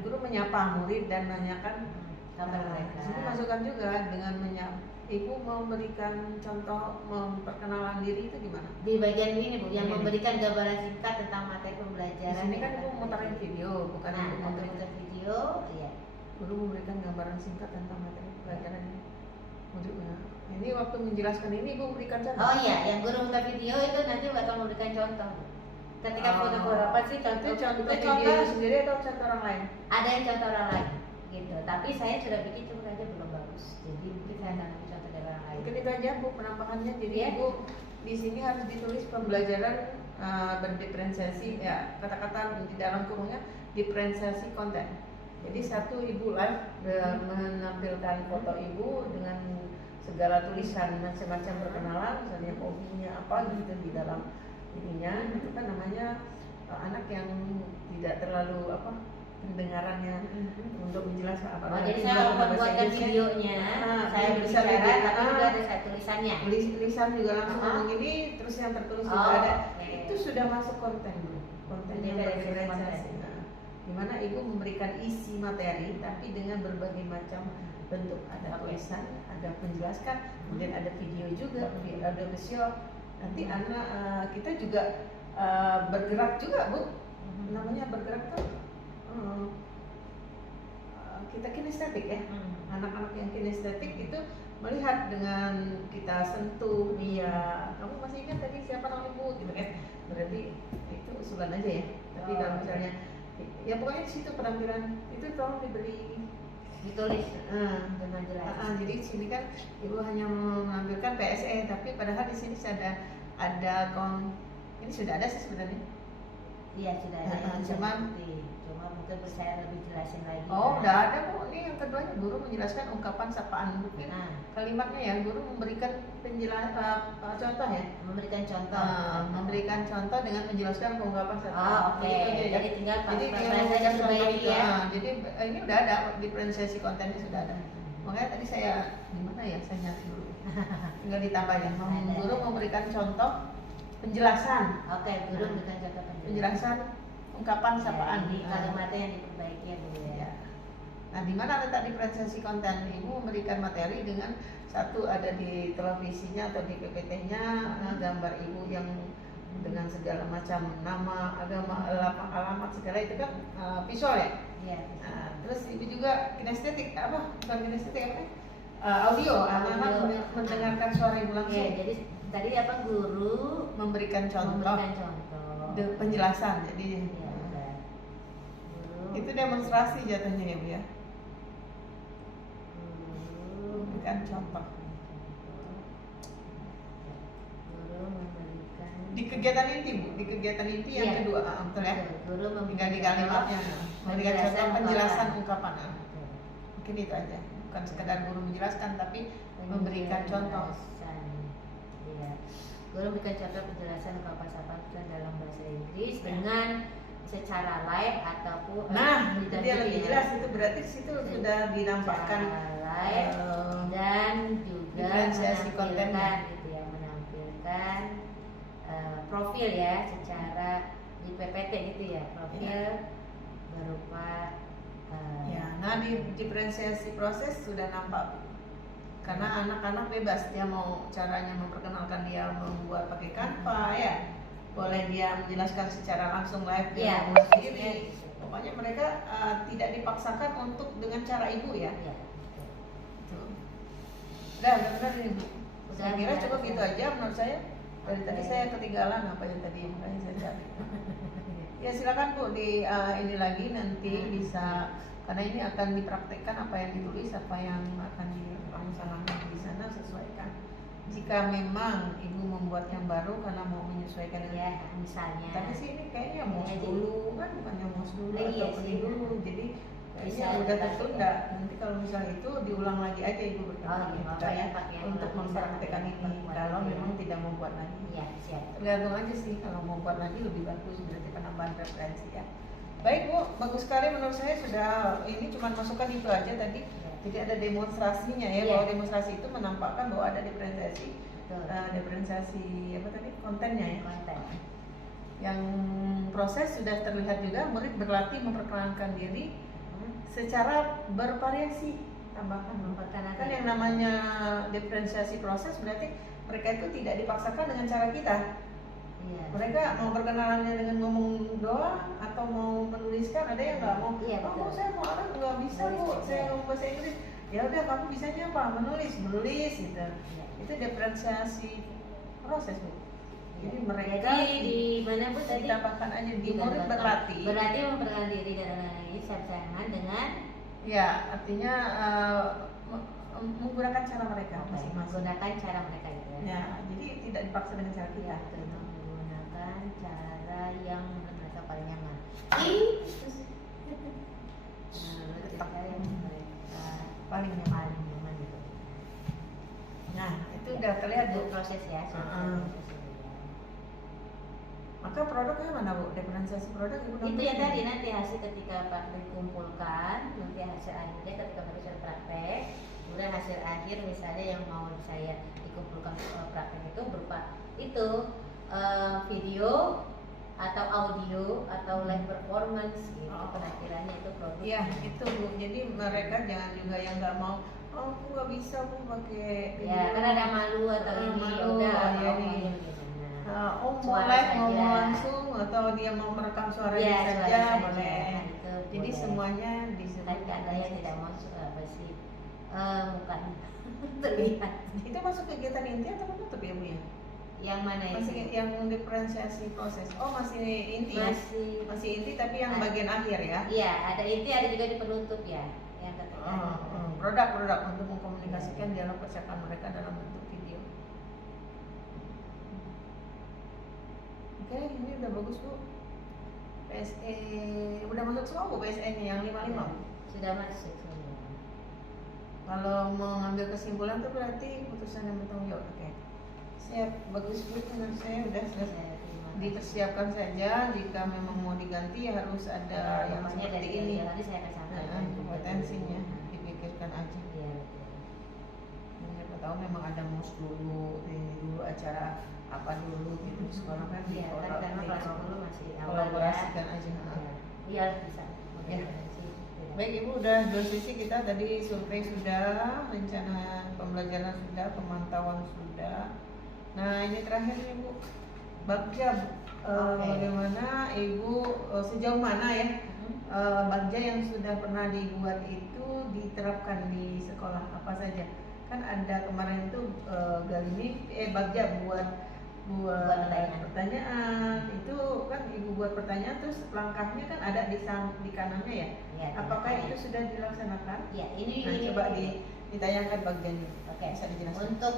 guru menyapa murid dan menanyakan kabar mereka. Sini masukkan juga dengan menyapa. Ibu mau memberikan contoh memperkenalan diri itu gimana? Di bagian ini Bu, yang memberikan gambaran singkat tentang materi pembelajaran. Di sini kan ibu muterin video, bukan ibu muter video video, ya. Guru memberikan gambaran singkat tentang materi pelajaran ini. Ini waktu menjelaskan ini Ibu berikan contoh. Oh iya, yang guru minta video itu nanti bakal memberikan contoh. Ketika foto apa sih contoh? Itu contoh video sendiri atau contoh orang lain? Ada yang contoh orang lain, gitu. Tapi saya sudah bikin cuma aja belum bagus. Jadi mungkin saya akan ambil contoh dari orang lain. Mungkin itu aja Bu penampakannya. Jadi Ya. Ibu di sini harus ditulis pembelajaran berdiferensiasi ya, kata-kata di dalam kurungnya diferensiasi konten. Jadi satu Ibu live menampilkan foto Ibu dengan segala tulisan macam-macam perkenalan, misalnya hobinya apa gitu di dalam ininya. Itu kan namanya anak yang tidak terlalu pendengarannya untuk menjelaskan apa. Oh, jadi saya membuatkan videonya, saya bisa berbicara, tapi juga ada saya tulisannya. Tulisan juga langsung ngomong ini, terus yang tertulis juga ada. Itu sudah masuk konten, konten yang berdiferensiasi. Di mana Ibu memberikan isi materi, tapi dengan berbagai macam bentuk. Ada tulisan, ada penjelaskan, kemudian ada video juga, ada visual. Nanti anak kita juga bergerak juga Bu. Namanya bergerak tuh kita kinestetik ya. Anak-anak yang kinestetik itu melihat dengan kita sentuh dia. Kamu masih ingat tadi siapa nama Ibu gitu kan? Berarti itu usulan aja ya. Tapi kalau misalnya ya pokoknya di situ penampilan itu tolong ditulis dengan jelas. Jadi di sini kan Ibu hanya menampilkan PSE, tapi padahal di sini ada ini sudah ada sih sebenarnya. Iya sudah ada. Cuma mungkin saya lebih jelasin lagi. Oh, udah ada Bu. Ini yang keduanya guru menjelaskan ungkapan sapaan. Mungkin kalimatnya ya, guru memberikan contoh ya. Memberikan contoh. Memberikan contoh dengan menjelaskan ungkapan sapaan. Oke. Jadi tinggal memberikan contoh itu. Jadi ini udah ada diferensiasi kontennya sudah ada. Makanya tadi saya gimana ya, saya nyari dulu. Tinggal ditambah ya. Guru memberikan contoh penjelasan. Oke, guru memberikan contoh penjelasan ungkapan sapaan. Di kalimatnya yang diperbaiki ya Bu ya. Nah, di mana letak diferensiasi konten? Ibu memberikan materi dengan satu ada di televisinya atau di PPT-nya gambar Ibu yang dengan segala macam nama, agama, alamat segala itu kan visual ya. Iya. Nah, terus Ibu juga kinestetik bukan kinestetik audio, anak-anak mendengarkan suara Ibu langsung. Iya, jadi tadi guru memberikan contoh. Penjelasan jadi itu demonstrasi jatuhnya ya Bu ya. Memberikan contoh. Di kegiatan inti Bu, di kegiatan inti yang kedua, betul ya? Guru tinggal di kalimatnya, memberikan contoh penjelasan ungkapan. Mungkin itu aja, bukan sekedar guru menjelaskan tapi memberikan contoh. Guru memberikan contoh penjelasan ungkapan sapaan dalam bahasa Inggris dengan secara live ataupun itu dia lebih jelas, itu berarti situ sudah dinampakkan live dan juga diferensiasi kontennya gitu ya, menampilkan profil ya secara di PPT gitu ya, profil berupa di diferensiasi proses sudah nampak karena anak-anak bebas, dia mau caranya memperkenalkan dia membuat pakai Canva ya, boleh dia menjelaskan secara langsung live dia membuat sendiri. Pokoknya mereka tidak dipaksakan untuk dengan cara Ibu ya. Udah benar ini Bu. Saya kira cukup gitu aja menurut saya. Dari tadi saya ketinggalan apa yang tadi makanya saya cari. Ya silakan Bu ini lagi nanti bisa, karena ini akan dipraktekkan apa yang ditulis, apa yang akan dilaksanakan di sana, sesuaikan. Jika memang Ibu membuat yang baru karena mau menyesuaikan ya misalnya. Tapi sih ini kayaknya MOS dulu kan, bukannya MOS dulu iya atau ini dulu, jadi bisa udah tertunda. Nanti kalau misalnya itu diulang lagi aja Ibu bertemu untuk mempraktekkan ini. Kalau memang tidak membuat lagi, ya siap. Tergantung aja sih, kalau mau buat lagi lebih bagus, berarti penambahan referensi ya. Baik Bu, bagus sekali menurut saya. Sudah ini cuma masukan itu aja tadi. Jadi ada demonstrasinya ya, bahwa demonstrasi itu menampakkan bahwa ada diferensiasi, diferensiasi apa tadi, kontennya ya. Konten. Yang proses sudah terlihat juga, murid berlatih memperkenalkan diri secara bervariasi. Tambahkan kan yang namanya diferensiasi proses berarti mereka itu tidak dipaksakan dengan cara kita. Iya. Mereka mau perkenalannya dengan ngomong doang atau mau menuliskan, ada yang nggak mau. Iya, betul. Oh, saya mau orang nggak bisa bu, Menulis, saya iya. ngomong bahasa Inggris. Ya udah, kamu bisanya apa? Menulis gitu. Iya. Itu diferensiasi proses bu. Jadi Iya. mereka Jadi di mana bu tadi? ditambahkan aja di murid berlatih. Berarti memperkenalkan diri dan lain-lain bersamaan dengan Ya, artinya menggunakan cara mereka masing-masing. menggunakan cara mereka itu ya. Ya, jadi tidak dipaksa dengan cara kita. Iya, betul. Menggunakan cara yang menurut mereka paling nyaman. Menurut cara yang mereka Paling nyaman. paling nyaman gitu. Nah, itu udah terlihat Itu bu. proses ya. Maka produknya mana bu? Diferensiasi produk ibu Itu ya tadi nanti hasil ketika praktek dikumpulkan, nanti hasil akhirnya ketika mereka praktek, kemudian hasil akhir misalnya yang mau saya dikumpulkan praktek itu berupa itu video atau audio atau live performance gitu. Penampilannya itu produk. Iya itu bu. Jadi mereka jangan juga yang nggak mau. Oh, aku nggak bisa bu pakai. Ya, karena ada malu atau ini malu, udah ya, mau nih. gitu. Oh, mau Suara live saja. ngomong langsung atau dia mau merekam suaranya Ya, saja suara saja. boleh. Itu Jadi boleh. semuanya disebut. Tapi ada yang tidak mau apa sih mukanya terlihat. Itu masuk kegiatan inti atau penutup ya bu ya? Yang mana itu? Masih yang diferensiasi proses. Oh masih inti ya? Masih inti tapi yang bagian akhir ya? Iya, ada inti, ada juga di penutup ya. Yang ketika Produk-produk untuk mengkomunikasikan dialog percakapan mereka dalam bentuk video. Oke, ini udah bagus bu. PSE udah masuk semua bu PSE nya yang 55 bu. sudah masuk semua. Kalau mau ngambil kesimpulan tuh berarti putusan yang bertanggung jawab. Oke. Siap, bagus bu. Menurut saya udah selesai. Dipersiapkan saja. Jika memang mau diganti ya harus ada yang seperti ini. Nanti saya akan sampaikan Kompetensinya dipikirkan aja. Iya. Siapa tahu memang ada mus dulu, dulu acara apa dulu gitu sekolah kan di Iya, kan karena kelas 10 masih awal ya. kolaborasikan aja. Iya, bisa. Ya. Baik ibu, udah dua sesi kita tadi survei sudah, rencana pembelajaran sudah, pemantauan sudah. Nah ini terakhir nih bu, Bagja bu. Bagaimana ibu sejauh mana ya Bagja yang sudah pernah dibuat itu diterapkan di sekolah apa saja? Kan ada kemarin itu Galini Bagja buat pertanyaan itu kan ibu buat pertanyaan terus langkahnya kan ada di kanannya ya. Ya, apakah itu sudah dilaksanakan? Ya, ini coba ditanyakan bagian ini. Oke. Bisa dijelaskan. Untuk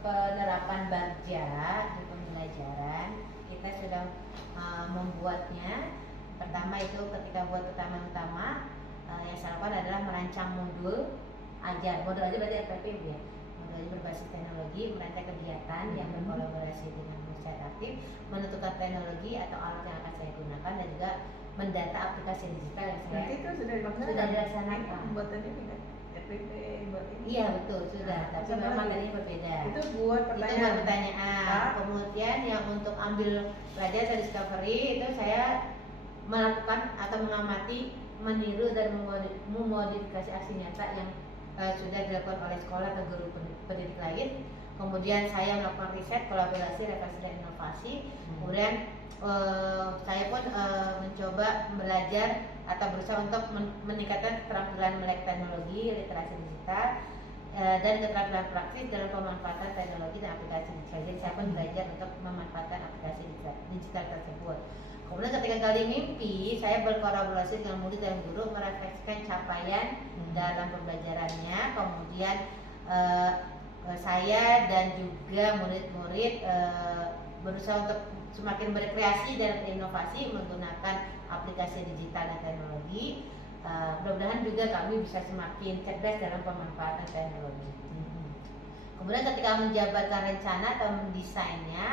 penerapan Bagja di pembelajaran kita sudah membuatnya. Pertama itu ketika buat pertama-tama yang saya lakukan adalah merancang modul ajar. Modul aja berarti RPP ya. Modul berbasis teknologi, merancang kegiatan yang berkolaborasi dengan masyarakat aktif, menentukan teknologi atau alat yang akan saya gunakan dan juga mendata aplikasi digital yang saya Berarti itu sudah dilaksanakan. Pembuatan ini kan RPP buat ini. Iya betul sudah, tapi memang materinya berbeda. Itu buat pertanyaan. Kemudian yang untuk ambil pelajaran atau discovery itu saya melakukan atau mengamati, meniru dan memodifikasi aksi nyata yang sudah dilakukan oleh sekolah atau guru pendidik lain. Kemudian saya melakukan riset, kolaborasi, refleksi dan inovasi. Kemudian saya pun mencoba belajar atau berusaha untuk meningkatkan keterampilan melek teknologi, literasi digital, dan keterampilan praktis dalam pemanfaatan teknologi dan aplikasi digital. Jadi saya pun belajar untuk memanfaatkan aplikasi digital tersebut. Kemudian ketika kali mimpi, saya berkolaborasi dengan murid dan guru merefleksikan capaian dalam pembelajarannya. Kemudian saya dan juga murid-murid berusaha untuk semakin berkreasi dan berinovasi menggunakan aplikasi digital dan teknologi. Mudah-mudahan juga kami bisa semakin cerdas dalam pemanfaatan teknologi. Kemudian ketika menjabarkan rencana atau mendesainnya,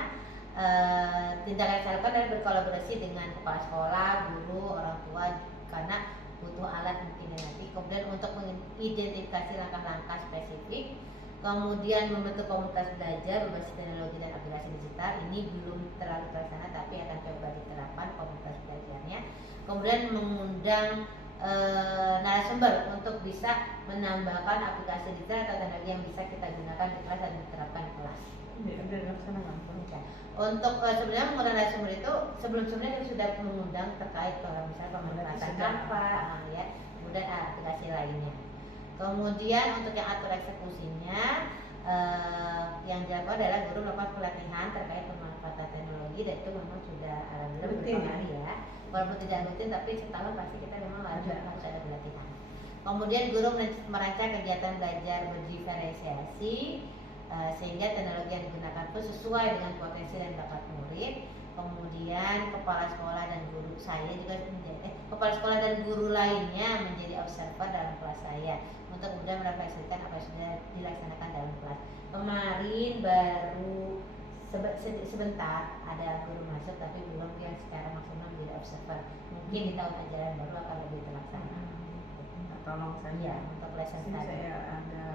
tindakan saya lakukan adalah berkolaborasi dengan kepala sekolah, guru, orang tua karena butuh alat mungkin nanti. Kemudian untuk mengidentifikasi langkah-langkah spesifik, kemudian membentuk komunitas belajar berbasis teknologi dan aplikasi digital. Ini belum terlalu terlaksana tapi akan coba diterapkan komunitas belajarnya. Kemudian mengundang narasumber untuk bisa menambahkan aplikasi digital atau teknologi yang bisa kita gunakan di kelas dan diterapkan di kelas. Ada dilaksanakan. Untuk sebenarnya penggunaan narasumber itu sebelum-sebelumnya sudah mengundang terkait kalau misalnya pemanfaatan apa ya, kemudian aplikasi lainnya. Kemudian untuk yang atur eksekusinya yang dilakukan adalah guru melakukan pelatihan terkait pemanfaatan teknologi, dan itu memang sudah alhamdulillah berpengaruh ya. Walaupun tidak rutin tapi setahun pasti kita memang harus ada pelatihan. Kemudian guru merancang kegiatan belajar berdiferensiasi sehingga teknologi yang digunakan pun sesuai dengan potensi dan bakat murid. Kemudian kepala sekolah dan guru saya juga menjadi kepala sekolah dan guru lainnya menjadi observer dalam kelas saya untuk kemudian merefleksikan apa yang sudah dilaksanakan dalam kelas. Kemarin baru sebentar ada guru masuk tapi belum yang secara maksimal menjadi observer. Mungkin di tahun ajaran baru akan lebih terlaksana. Tolong saya untuk lesson tadi. tadi. Saya ada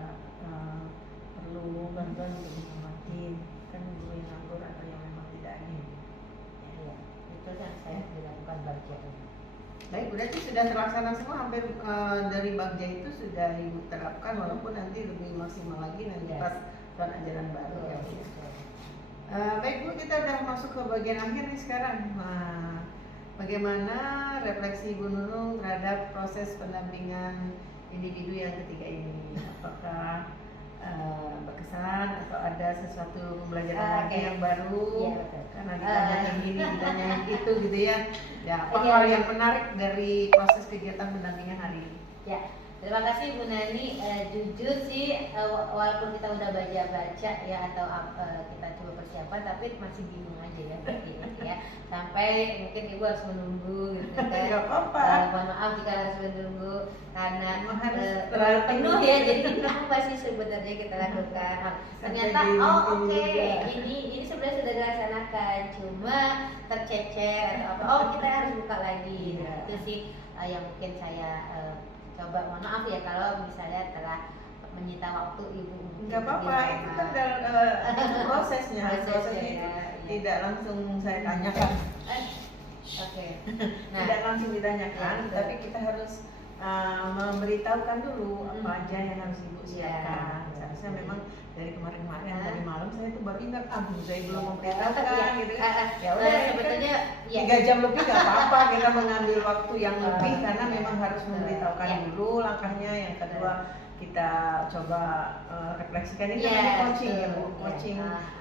perlu bantuan untuk mengamati kan guru yang nganggur atau yang memang tidak ada. Ya, itu yang saya dilakukan bagian ini. Baik, berarti sudah terlaksana semua hampir dari Bagja itu sudah Ibu terapkan walaupun nanti lebih maksimal lagi nanti pas tahun ajaran baru ya. Baik Bu, kita udah masuk ke bagian akhir nih sekarang. Nah, bagaimana refleksi Ibu Nunung terhadap proses pendampingan individu yang ketiga ini? Apakah berkesan atau ada sesuatu pembelajaran lagi yang baru? Ya, karena ditanya gini, ditanya itu gitu ya. Ya, apa hal yang menarik dari proses kegiatan pendampingan hari ini? Ya, terima kasih Bu Nani. Jujur sih, walaupun kita udah baca ya atau kita coba persiapan, tapi masih bingung aja ya, ya. Sampai mungkin Ibu harus menunggu gitu kan. Gak apa-apa. Mohon maaf jika harus menunggu karena terlalu penuh ya. Jadi apa sih sebenarnya kita lakukan? Ternyata ini sebenarnya sudah dilaksanakan, cuma tercecer atau apa. Oh, kita harus buka lagi. Nah, itu sih yang mungkin saya coba. Mohon maaf ya kalau misalnya telah menyita waktu Ibu. Enggak apa-apa, itu kan itu prosesnya itu tidak langsung saya tanyakan. Nah, tidak langsung ditanyakan, tapi kita harus memberitahukan dulu apa aja yang harus Ibu siapkan. Seharusnya memang dari kemarin-kemarin dari malam saya tuh baru ingat, saya belum memberitahukan gitu kan. Ya udah, sebetulnya 3 jam lebih nggak apa-apa kita mengambil waktu yang lebih karena memang harus memberitahukan dulu langkahnya. Yang kedua kita coba refleksikan, ini namanya coaching ya Bu, coaching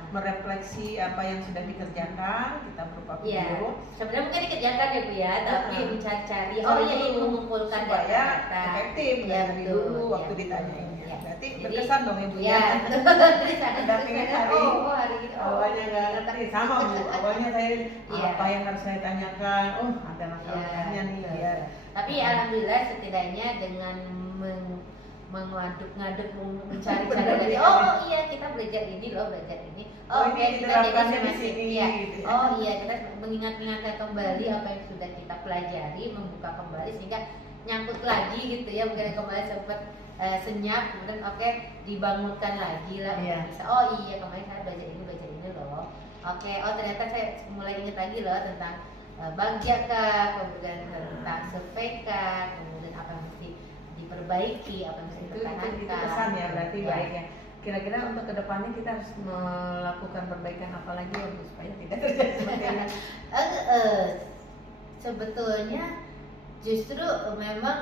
merefleksi apa yang sudah dikerjakan, kita berupa video. Sebenarnya mungkin dikerjakan ya Bu ya, tapi mencari-cari ini mengumpulkan supaya efektif dari dulu waktu ditanyain. Berarti berkesan dong Ibu ya. Pendampingan hari ini awalnya nggak ngerti, sama Bu, awalnya saya apa yang harus saya tanyakan, ada masalahnya nih ya. Tapi alhamdulillah setidaknya dengan mengaduk-ngaduk mencari-cari lagi. Iya kita belajar ini loh, belajar ini. Kita jadi masih kita mengingat-ingatkan kembali apa yang sudah kita pelajari, membuka kembali sehingga nyangkut lagi gitu ya. Mungkin kembali sempat senyap, kemudian dibangunkan lagi lah. Bisa. Kemarin saya belajar ini loh. Ternyata saya mulai ingat lagi loh tentang Bagja kah, kemudian tentang survei kah, kemudian apa yang mesti diperbaiki, apa yang mesti dipertahankan. Itu kesan ya, berarti baik ya. Kira-kira untuk kedepannya kita harus melakukan perbaikan apa lagi ya Bu, supaya tidak terjadi seperti ini? Sebetulnya justru memang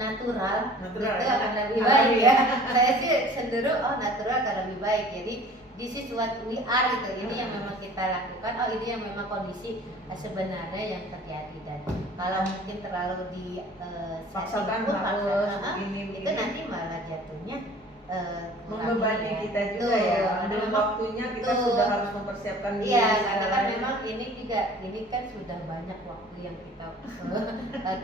natural itu akan lebih baik ya. Saya sih cenderung natural akan lebih baik. Jadi this is what we are gitu. Ini yang memang kita lakukan. Ini yang memang kondisi sebenarnya yang terjadi. Dan kalau mungkin terlalu paksakan harus ini itu nanti malah jatuhnya membebani kita juga ya. Belum waktunya kita sudah harus mempersiapkan diri. Iya, karena kan memang ini kan sudah banyak waktu yang kita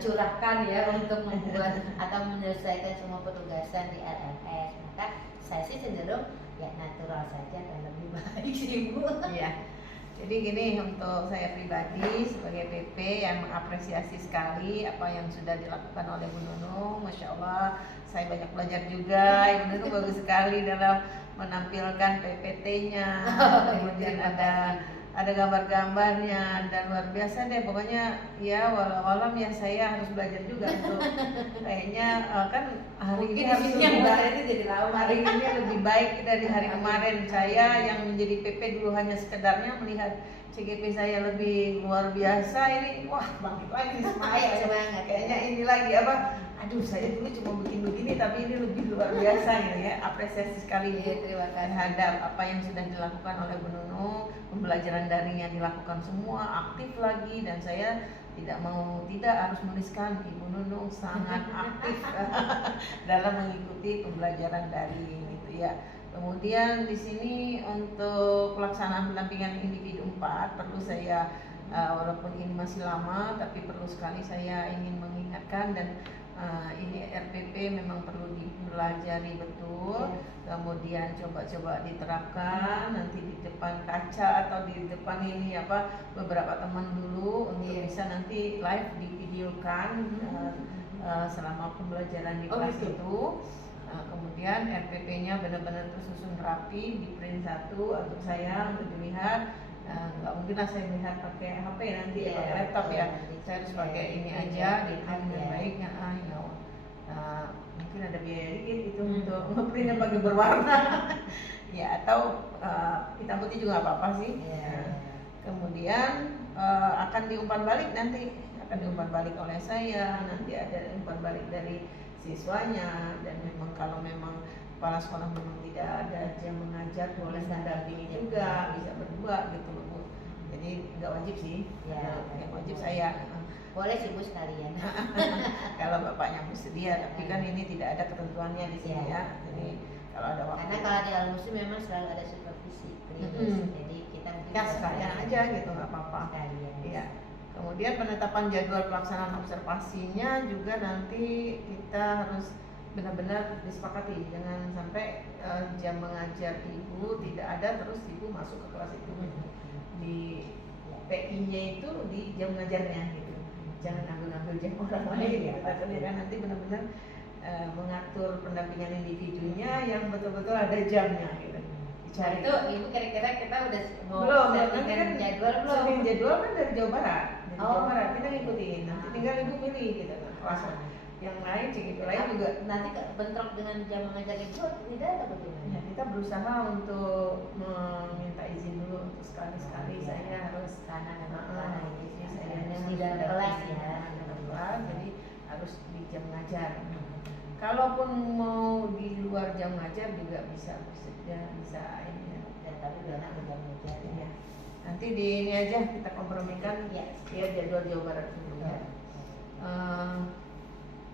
curahkan ya untuk membuat atau menyelesaikan semua petugasan di RMS. Maka saya sih cenderung natural saja dan lebih baik sih Bu. Iya. Jadi gini, untuk saya pribadi sebagai PP yang mengapresiasi sekali apa yang sudah dilakukan oleh Bu Nunung. Masya Allah, saya banyak belajar juga. Ibu Nunung bagus sekali dalam menampilkan PPT-nya. Kemudian ada ada gambar-gambarnya dan luar biasa deh pokoknya ya walau-walau ya saya harus belajar juga untuk kayaknya kan hari ini harus lebih baik, jadi lama. hari ini lebih baik dari hari kemarin. Saya yang menjadi PP dulu hanya sekedarnya melihat CGP saya lebih luar biasa, ini wah bangkit lagi semangat kayaknya ini lagi apa, aduh saya dulu cuma bikin begini tapi ini lebih luar biasa gitu ya. Apresiasi sekali Terima kasih terhadap apa yang sudah dilakukan oleh Bu Nunung, pembelajaran daring yang dilakukan semua aktif lagi, dan saya tidak harus menuliskan Ibu Nunung sangat aktif dalam mengikuti pembelajaran daring gitu ya. Kemudian di sini untuk pelaksanaan pendampingan individu 4 perlu saya walaupun ini masih lama tapi perlu sekali saya ingin mengingatkan, dan ini RPP memang perlu dipelajari betul. Kemudian coba-coba diterapkan nanti di depan kaca atau di depan ini apa beberapa teman dulu untuk bisa nanti live divideokan selama pembelajaran di kelas itu. Kemudian RPP-nya benar-benar tersusun rapi, di print satu untuk saya untuk dilihat. Nggak mungkin lah saya melihat pakai HP nanti pakai laptop ya. Saya harus pakai ini aja di print dengan baik. Mungkin ada biaya dikit itu untuk ngeprintnya pakai berwarna. Ya atau hitam putih juga nggak apa-apa sih. Kemudian akan diumpan balik nanti, akan diumpan balik oleh saya. Nanti ada umpan balik dari siswanya, dan memang kalau memang kepala sekolah memang tidak ada jam mengajar boleh mendampingi juga, bisa berdua gitu loh Bu. Jadi nggak wajib sih, yang wajib saya. Boleh sih Bu sekalian. Kalau bapaknya bersedia, tapi kan ini tidak ada ketentuannya di sini ya. Jadi kalau ada waktu. Karena kalau di Al-Muslim memang selalu ada supervisi klinis, jadi kita mungkin sekalian aja gitu nggak apa-apa. Iya. Kemudian penetapan jadwal pelaksanaan observasinya juga nanti kita harus benar-benar disepakati, jangan sampai jam mengajar ibu tidak ada terus ibu masuk ke kelas itu. Di PI-nya itu di jam mengajarnya gitu, jangan ambil jam orang lain gitu. Tapi kan nanti benar-benar mengatur pendampingan individunya yang betul-betul ada jamnya gitu. Cari itu ibu kira-kira kita udah mau nanti kan jadwal belum? Setting jadwal kan dari Jawa Barat. Jawa Barat kita ngikutin. Nanti tinggal ibu pilih gitu kan. Kelas yang lain, CGP lain juga. Nanti bentrok dengan jam mengajar ibu tidak ada bagaimana? Ya, kita berusaha untuk meminta izin dulu untuk sekali-sekali saya harus karena ini saya di dalam kelas ya. Jadi harus di jam ngajar. Kalaupun mau di luar jam ngajar juga bisa ini ya. Tapi benar jam ngajar ya. Nanti di ini aja kita kompromikan ya jadwal Jawa Barat dulu ya.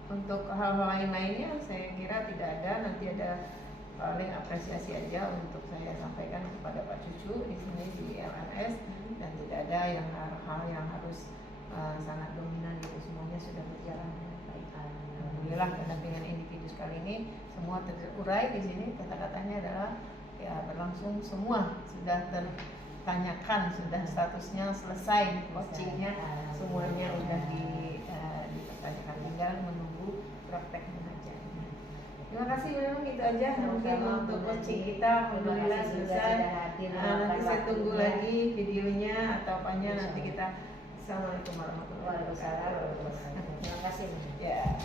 Untuk hal-hal lainnya saya kira tidak ada, nanti ada paling apresiasi aja untuk saya sampaikan kepada Pak Cucu di sini di LNS, dan tidak ada yang hal yang harus sangat dominan gitu, semuanya sudah berjalan dengan baik. Alhamdulillah pendampingan individu sekali ini semua terurai di sini, kata-katanya adalah ya berlangsung semua, sudah tertanyakan, sudah statusnya selesai, coachingnya semuanya sudah dipertanyakan, tinggal menunggu praktek mengajarnya. Terima kasih, memang gitu aja mungkin untuk coaching kita. Alhamdulillah selesai. Nanti saya tunggu lagi videonya atau apanya, nanti kita. Assalamualaikum warahmatullahi wabarakatuh. Terima kasih. Ya.